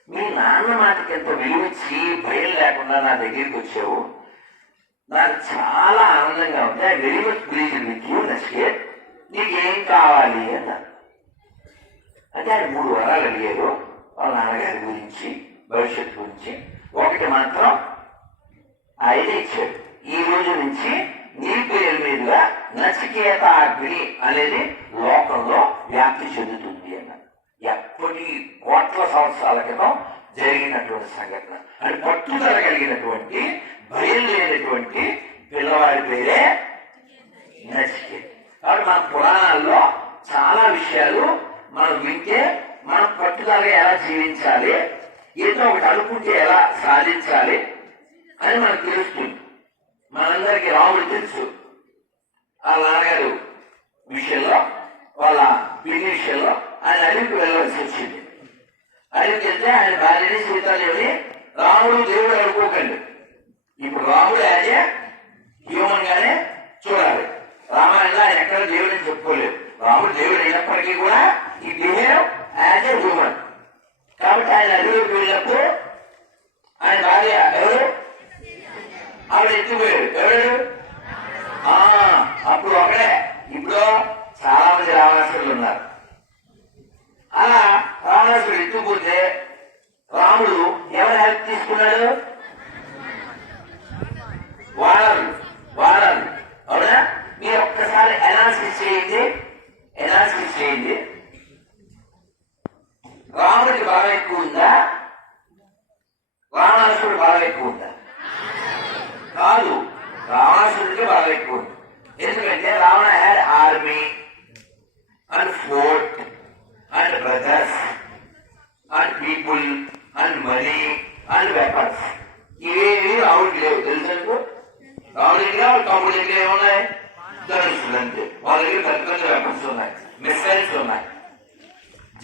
మీ నాన్న మాటకి ఎంత విలువిచ్చి భయం లేకుండా నా దగ్గరికి వచ్చావు, నాకు చాలా ఆనందంగా ఉంది. I very much pleased with you Nachiket, నీకేం కావాలి అన్నారు. అంటే ఆయన 3 వరాలు అడిగారు వాళ్ళ నాన్నగారి గురించి, భవిష్యత్తు గురించి. ఒకటి మాత్రం ఆయన ఇచ్చాడు, ఈ రోజు నుంచి నీ పేరు మీదుగా నచికేత అగ్ని అనేది లోకంలో వ్యాప్తి చెందుతుంది అన్నారు. ఎప్పటి కోట్ల సంవత్సరాల క్రితం జరిగినటువంటి సంఘటన. అది పట్టుదల కలిగినటువంటి, భయం లేనటువంటి పిల్లవాడి పేరే నచికేత. కాబట్టి మన పురాణాల్లో చాలా విషయాలు మనం వింటే మనం పట్టుదలగా ఎలా జీవించాలి, ఏదో ఒకటి అనుకుంటే ఎలా సాధించాలి అని మనకు తెలుస్తుంది. మనందరికీ రాముడు తెలుసు. వాళ్ళ నాన్నగారు విషయంలో, వాళ్ళ పిల్లి విషయంలో ఆయన అడవికి వెళ్ళవలసి వచ్చింది. అడవికి వెళ్తే ఆయన భార్యని సీతాదేవిని రాముడు దేవుడు అనుకోకండి. ఇప్పుడు రాముడు యాజ్ ఏ హ్యూమన్ గానే చూడాలి. రామాయణంలో ఆయన ఎక్కడ దేవుడిని చెప్పుకోలేదు. రాముడు దేవుడు అయినప్పటికీ కూడా ఈ బిహేవ్ యాజ్ ఏ హ్యూమన్. కాబట్టి ఆయన అడవికి వెళ్ళినప్పుడు ఆయన భార్య ఎవరు? ఆవిడ ఎత్తిపోయాడు. ఎవరు? అప్పుడు ఒకడే. ఇప్పుడు చాలా మంది రావణాసురులు ఉన్నారు. అలా రావణాసురుడు ఎత్తుపోతే రాముడు ఎవరు హెల్ప్ తీసుకున్నాడు? వానరులు. అవునా? మీరు ఒక్కసారి అనాలిసిస్ చేయండి. రాముడికి బాగా ఎక్కువ ఉందా, రావణాసురుడు బాగా ఎక్కువ ఉందా? కాదు, రావణాసురుడికి బాగా ఎక్కువ ఉంది. ఎందుకంటే Ravana had army and fort and brothers and people and money and weapons. ఇవేవి రావుడికి లేవు. తెలుసు రావుడి దగ్గర వాళ్ళ తమ్ముడి దగ్గర ఏమున్నాయి? ధనుషులు అంతే. వాళ్ళ దగ్గర పెద్ద వెపన్స్ ఉన్నాయి, మిసైల్స్ ఉన్నాయి,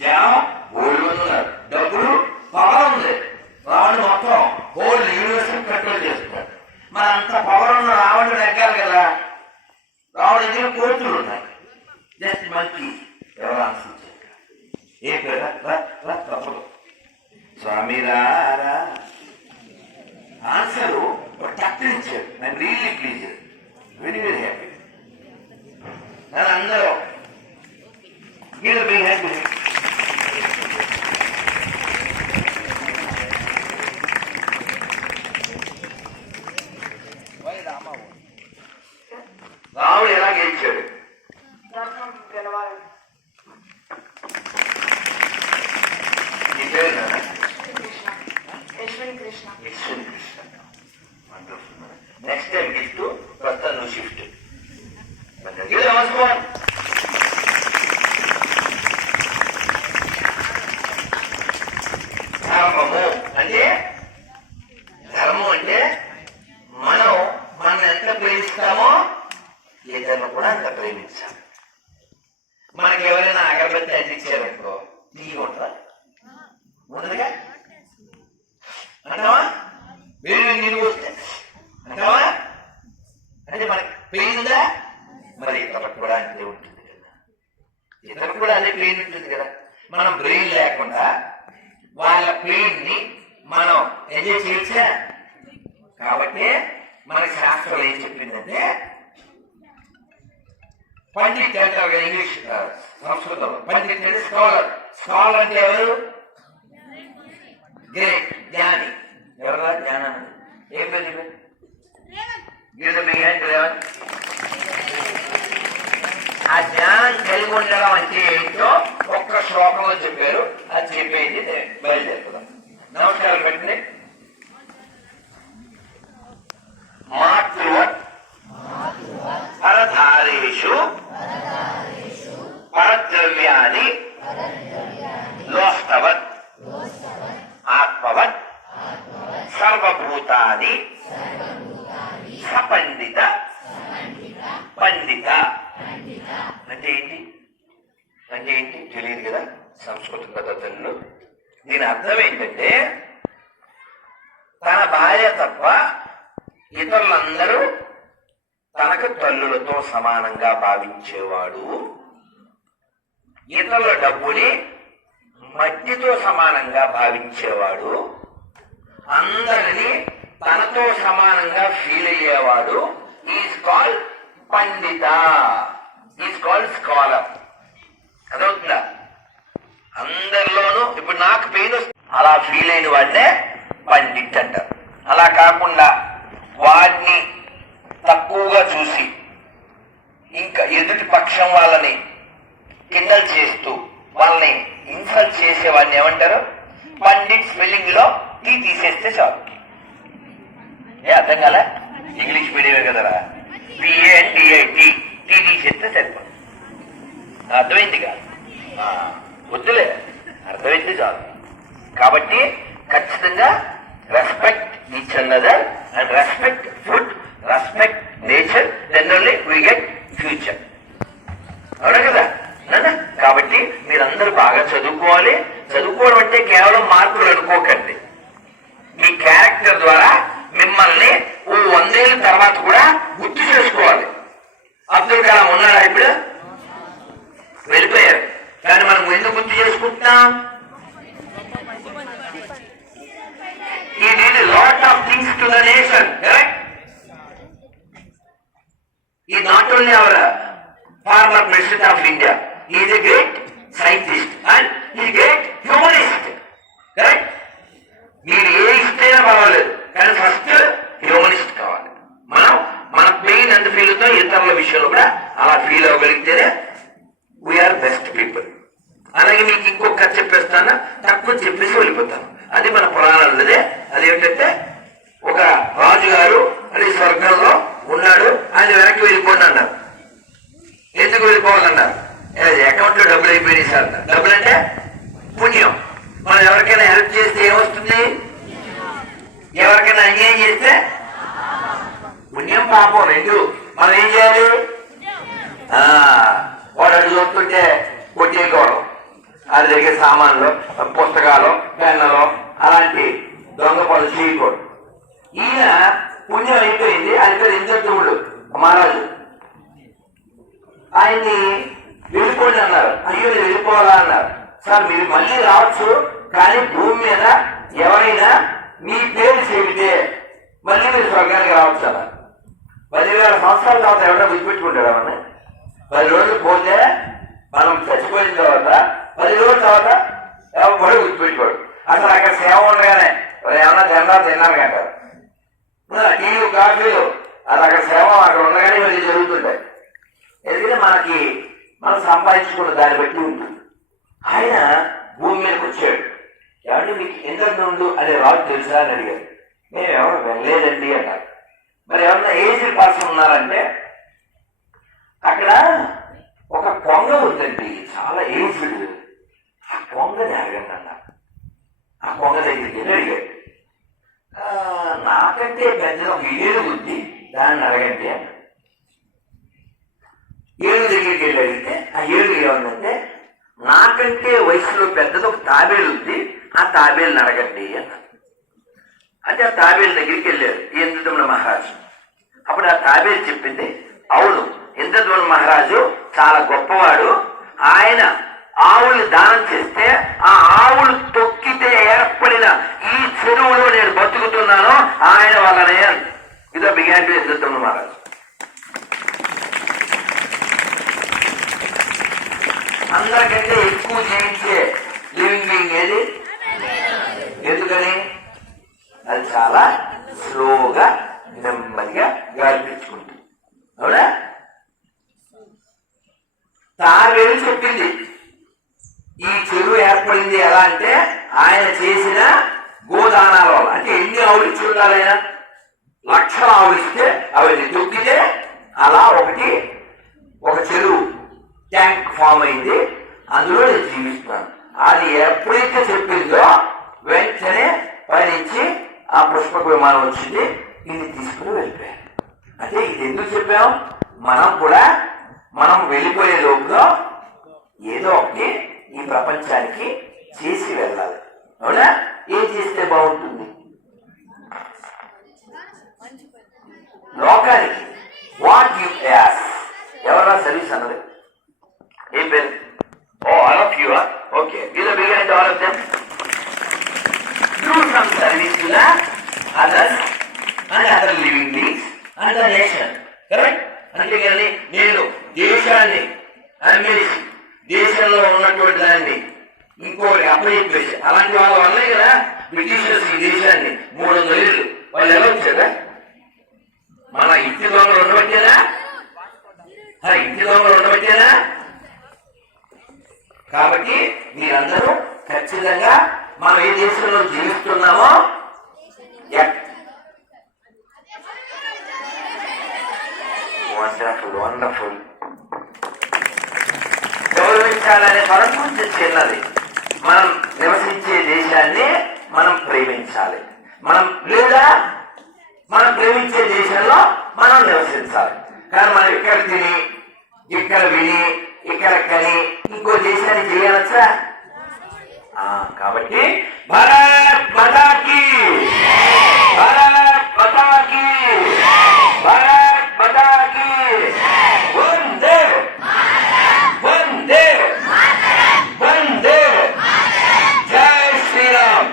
జనం ఓల్డ్ మంది ఉన్నారు, డబ్బులు పవర్ ఉంది. రావణుడు మొత్తం హోల్ యూనివర్స్ కంట్రోల్ చేస్తున్నాడు. మరి అంత పవర్ ఉన్న రావణుడు ఎక్కాలి కదా. రావణుడి దగ్గర కోతులు ఉన్నాయి, జస్ట్ మంచి. ఎవరు ఆన్సర్ చేయాలి? ఏ పేరు? తప్పదు స్వామి రారా ఆన్సరు టక్కించారు. నేను really please, very very happy. నేను అందరూ మీరు మీ హ్యాపీ. రాముడు ఎలా గెలిచాడు? ధర్మం గెలవాలి. నీ పేరు Yashwant Krishna. Next time gift ప్రస్తుతం నువ్వు షిఫ్ట్. ధర్మం అంటే మనం ఎంత ప్రేమిస్తామో ఇతరులను కూడా అంత ప్రేమించాలి. మనకి ఎవరైనా అగరబత్తి అందించారనుకో, నీకు ఉంటుందా? ఉండదుగా. అంటావా? వేరు నీళ్ళు వస్తే అంటావా? అంటే మనకి పెయిన్ ఉందా? మరి ఇతరులకు కూడా అంతే ఉంటుంది కదా. ఇతరులకు కూడా అదే పెయిన్ ఉంటుంది కదా. మనం బ్రెయిన్ లేకుండా వాళ్ళ పెయిన్ ని మనం ఎంజాయ్ చేయొచ్చా? కాబట్టి మన శాస్త్రం ఏం చెప్పిందంటే, పండిట్ అంటారు కదా ఇంగ్లీష్ సంస్కృతంలో. పండిట్ అంటే స్కాలర్. స్కాలర్ అంటే ఎవరు? గ్రేట్ జ్ఞాని. ఎవరా జ్ఞానం? ఏం పేరు? ఆ జ్ఞానం కలిగి ఉండడం అంటే ఏంటో ఒక్క శ్లోకంలో చెప్పారు. అది చెప్పేది బయలుదేరుతున్నాం. నమస్కారం పెట్టండి. మాతృవత్ పరధారేషు పరద్రవ్యాన్ని సర్వభూతాని సపండిత పండిత అంటే ఏంటి? అంటే ఏంటి తెలియదు కదా సంస్కృత పద్ధతుల్లో. దీని అర్థం ఏంటంటే తన భార్య తప్ప ఇతరులందరూ తనకు తల్లులతో సమానంగా భావించేవాడు, ఇతరుల డబ్బుని మట్టితో సమానంగా భావించేవాడు, అందరినీ తనతో సమానంగా feel అయ్యేవాడు is called Pandit, is called scholar. అదవుతుందా? అందరిలోనూ ఇప్పుడు నాకు పెయిన్ అలా ఫీల్ అయిన వాడినే పండిట్ అంటారు. అలా కాకుండా వాడిని తక్కువగా చూసి ఇంకా ఎదుటి పక్షం వాళ్ళని కిండల్ చేస్తూ వాళ్ళని ఇన్సల్ట్ చేసే వాడిని ఏమంటారు? పండిట్. స్పెల్లింగ్ లో టీ తీసేస్తే చాలు. అర్థం కాలే? ఇంగ్లీష్ మీడియమే కదరా. PANDIT టీ తీసేస్తే సరిపోదు. అర్థమైంది కాదు? వద్దులే, అర్థమైతే చాలు. కాబట్టి ఖచ్చితంగా respect each another and respect food, respect nature, then only we get future. అవునా కదా? కాబట్టి మీరందరూ బాగా చదువుకోవాలి. చదువుకోవడం అంటే కేవలం మార్కులు అనుకోకండి. మీ క్యారెక్టర్ ద్వారా మిమ్మల్ని 100 ఏళ్ళ తర్వాత కూడా గుర్తు చేసుకోవాలి. అబ్దుల్ కలాం ఉన్నాడా? ఇప్పుడు వెళ్ళిపోయారు. కానీ మనం ఎందుకు గుర్తు చేసుకుంటున్నాం? He did a lot of things to the nation, correct? He is not only our former president of India, he is a great scientist and he is a great humanist, correct? మీరు ఏ ఇష్టైనా పర్వాలేదు, కానీ first humanist కావాలి. మనం మన pain ఎంత feel అవుతాం ఇతరుల విషయంలో కూడా అలా ఫీల్ అవ్వగలిగితేనే వీఆర్ బెస్ట్ పీపుల్. అలాగే మీకు ఇంకొక కథ చెప్పేస్తాను, తక్కువ చెప్పేసి వెళ్ళిపోతాను. అది మన పురాణాలదే. అదేంటంటే ఒక రాజుగారు అది స్వర్గంలో ఉన్నాడు, ఆయన వెనక్కి వెళ్ళిపోండి అన్నారు. ఎందుకు వెళ్ళిపోవాలన్నారు? అకౌంట్ లో డబ్బులు అయిపోయినాయి సార్. డబ్బులు అంటే పుణ్యం. మనం ఎవరికైనా హెల్ప్ చేస్తే ఏమొస్తుంది? ఎవరికైనా అన్యాయం చేస్తే పుణ్యం పాపం రెండు. మనం ఏం చేయాలి? వాడు అడుగు చూస్తుంటే కొట్టేయకోవడం, అది దగ్గర సామాన్లు, పుస్తకాలు, పెన్నులు అలాంటి దొంగ పనులు చేయకూడదు. ఈయన పుణ్యం అయిపోయింది. ఆయన పేరు ఇంద్రద్యుమ్నుడు మహారాజు. ఆయన్ని వెళ్ళిపోండి అన్నారు. అయ్యో మీరు వెళ్ళిపోవాలా అన్నారు. సార్ మీరు మళ్ళీ రావచ్చు, కానీ భూమి మీద ఎవరైనా మీ పేరు చెబితే మళ్ళీ మీరు స్వర్గానికి రావచ్చు అన్నారు. 10,000 సంవత్సరాల తర్వాత ఎవరైనా గుర్తుపెట్టుకుంటారా? మన 10 రోజులు పోతే మనం చచ్చిపోయిన తర్వాత 10 రోజుల తర్వాత ఎవరు గుర్తుపెట్టుకోడు. అసలు అక్కడ సేవ ఉండగానే ఏమన్నా తిన్నారు అంటారు. టీలు కాఫీలు అది అక్కడ సేవ అక్కడ ఉండగానే మరి జరుగుతుంటాయి. ఎందుకంటే మనం సంపాదించుకున్న దాన్ని బట్టి ఉంటుంది. ఆయన భూమి మీదకి వచ్చాడు. ఏమంటే మీకు ఇంద్రద్యుమ్నుడు అనే రాజు తెలుసా అని అడిగారు. మేము ఎవరు వెళ్ళలేదండి అన్నారు. మరి ఎవరన్నా ఏజ్డ్ పర్సన్ ఉన్నారంటే అక్కడ ఒక కొంగ ఉందండి, చాలా ఏజ్డ్. ఆ కొంగని అడగండి అన్నారు. ఆ కొంగ దగ్గరికి వెళ్ళి అడిగాడు. నాకంటే పెద్ద ఒక ఏనుగు ఉంది, దాన్ని అడగండి అన్న. ఏనుగు దగ్గరికి వెళ్ళి అడిగితే ఆ ఏనుగు ఏముందంటే నాకంటే వయసులో పెద్దది ఒక తాబేలు ఉంది, ఆ తాబేలుని అడగండి అన్నారు. అంటే ఆ తాబేలు దగ్గరికి వెళ్ళారు ఇంద్రద్యుమ్న మహారాజు. అప్పుడు ఆ తాబేలు చెప్పింది, అవును ఇంద్రద్యుమ్న మహారాజు చాలా గొప్పవాడు. ఆయన ఆవుల్ని దానం చేస్తే ఆ ఆవులు తొక్కితే ఏర్పడిన ఈ చెరువులో నేను బతుకుతున్నాను ఆయన వల్లనే. ఇదో బిగాన్ టు ఇంద్రద్యుమ్న మహారాజు. అందరికంటే ఎక్కువ జీవించే లివింగ్ బీయింగ్ ఏది? ఎందుకని? అది చాలా స్లోగా నెమ్మదిగా గాలి పీల్చుకుంటుంది. అవునా? తాబేలు చెప్పింది ఈ చెరువు ఏర్పడింది ఎలా అంటే ఆయన చేసిన గోదానాల వల్ల. అంటే ఎన్ని ఆవులు ఇచ్చి ఉండాలి ఆయన? 1,00,000 ఆవులు ఇస్తే అవన్నీ తొక్కితే అలా ఒక చెరువు ట్యాంక్ ఫామ్ అయింది. అందులో నేను జీవిస్తున్నాను. అది ఎప్పుడైతే చెప్పిందో వెంటనే పైనుంచి ఆ పుష్పక విమానం వచ్చింది, ఇది తీసుకుని వెళ్ళిపోయారు. అంటే ఇది ఎందుకు చెప్పాం? మనం కూడా మనం వెళ్ళిపోయే లోపులో ఏదో ఒకటి ఈ ప్రపంచానికి చేసి వెళ్ళాలి. అవునా? ఏం చేస్తే బాగుంటుంది? లోకానికి వాట్ యు యాస్. ఎవరైనా సర్వీస్ అన్నది ఏం పేరు? Oh all of you are okay. వీళ్ళ begin all of them do some service to the others and other living beings and the nation. Correct? అంతేగాని నేను దేశాన్ని అమ్మేసి దేశంలో ఉన్నటువంటి దాన్ని ఇంకోటి అప్పచెప్పేసి అలాంటి వాళ్ళ వల్లే కదా బ్రిటిషర్స్ ఈ దేశాన్ని 300 ఏళ్ళు వాళ్ళు ఎలా వచ్చారా? మన ఇంటి దొంగలు ఉండబట్టేనా? ఇంటి దొంగలు ఉండబట్టేనా? కాబట్టి మీరందరూ ఖచ్చితంగా మనం ఏ దేశంలో జీవిస్తున్నామో వండర్ఫుల్ వండర్ఫుల్ గౌరవించాలనే పదం కొంచెం చిన్నది. మనం నివసించే దేశాన్ని మనం ప్రేమించాలి. మనం ప్రేమించే దేశంలో మనం నివసించాలి. కానీ మనం ఇక్కడ తిని ఇక్కడ విని ఇక్కడ కని ఇంకో దేశాన్ని చేయనొచ్చా? కాబట్టి భారత్ మాతా కీ, భారత్ మాతా కీ, భారత్ మాతా కీ. వందే వందే వందే. జై శ్రీరామ్.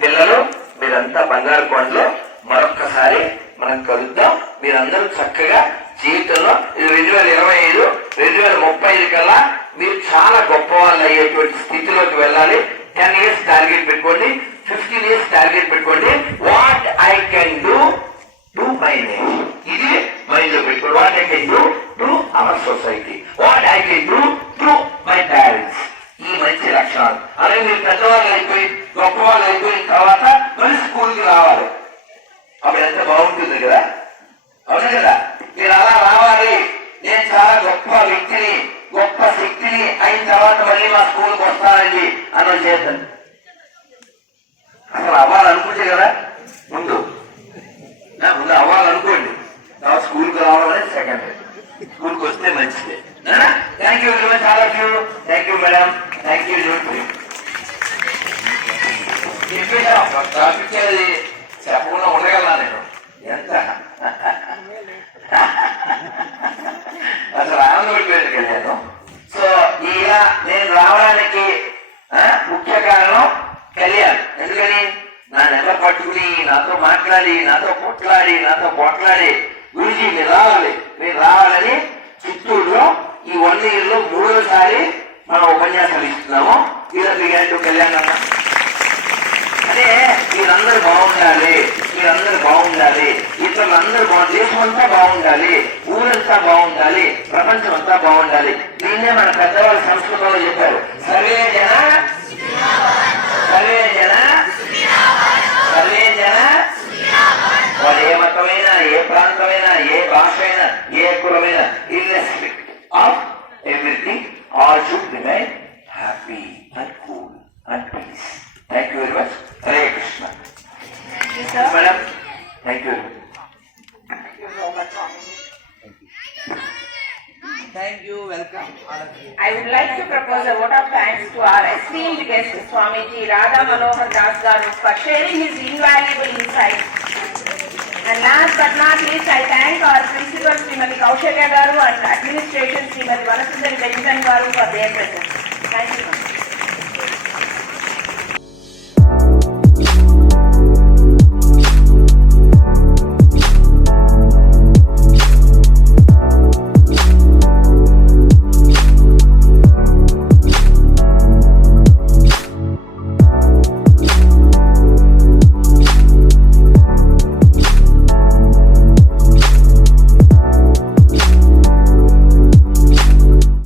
పిల్లలు మీరంతా బంగారు కొండలో మరొక్కసారి మనం కలుద్దాం. మీరందరూ చక్కగా జీవితంలో ఇది 2025 2035 కల్లా మీరు చాలా గొప్ప వాళ్ళు అయ్యేటువంటి స్థితిలోకి వెళ్ళాలి. 10 years టార్గెట్ పెట్టుకోండి, 15 years టార్గెట్ పెట్టుకోండి. What I can do to my nation, ఇది మైండ్ లో పెట్టుకోండి. What I can do to our society, what I can do to my parents. ఈ మంచి లక్షణాలు. అలాగే మీరు పెద్దవాళ్ళు అయిపోయి గొప్ప వాళ్ళు అయిపోయిన తర్వాత మళ్ళీ స్కూల్కి రావాలి. అప్పుడు ఎంత బాగుంటుంది కదా? అవును కదా? మీరు అలా రావాలి. నేను చాలా గొప్ప వ్యక్తిని గొప్ప శక్తిని అయిన తర్వాత మళ్ళీ మా స్కూల్కి వస్తానండి అన్న చేద్దాం. అసలు అవ్వాలనుకుంటే కదా ముందు అవ్వాలనుకోండి. స్కూల్కి రావడం అనేది సెకండరీ. స్కూల్కి వస్తే మంచిది. Thank you very much all of you. Thank you madam. Thank you. చెప్పేది చెప్పకుండా ఉండగలనా నేను? ఎంత అసలు ఆనందపడిపోయింది నేను. సో ఇలా నేను రావడానికి ముఖ్య కారణం కళ్యాణ్. ఎందుకని నా నెల పట్టుకుని నాతో మాట్లాడి నాతో పోట్లాడి గురుజీ మీరు రావాలని చిత్తూరులో ఈ 1 year లో 3వసారి మనం ఉపన్యాసాలు ఇస్తున్నాము. ఇలా బిగాడు కళ్యాణ్ అన్న అంటే మీరందరూ బాగుండాలి, ఇతరులందరూ బాగుండాలి, దేశం అంతా బాగుండాలి, ఊరంతా బాగుండాలి, ప్రపంచం అంతా బాగుండాలి. దీన్నే మన పెద్దవాళ్ళు సంస్కృతంలో చెప్పారు, సర్వే జన వాళ్ళు ఏ మతమైనా ఏ ప్రాంతమైనా ఏ భాష అయినా ఏ కులమైనా irrespective of everything all should remain happy and cool and peace. Thank you very much. Hare Krishna. Madam thank you. Thank you. Welcome all of you. I would like to propose a vote of thanks to our esteemed guest, Swamiji Radha Manohar Das Garu, for sharing his invaluable insights. And last but not least, I thank our principal, Srimati Kaushalya Garu, and administration, Srimati Vanasundari Benjamin Garu, for their presence. Thank you.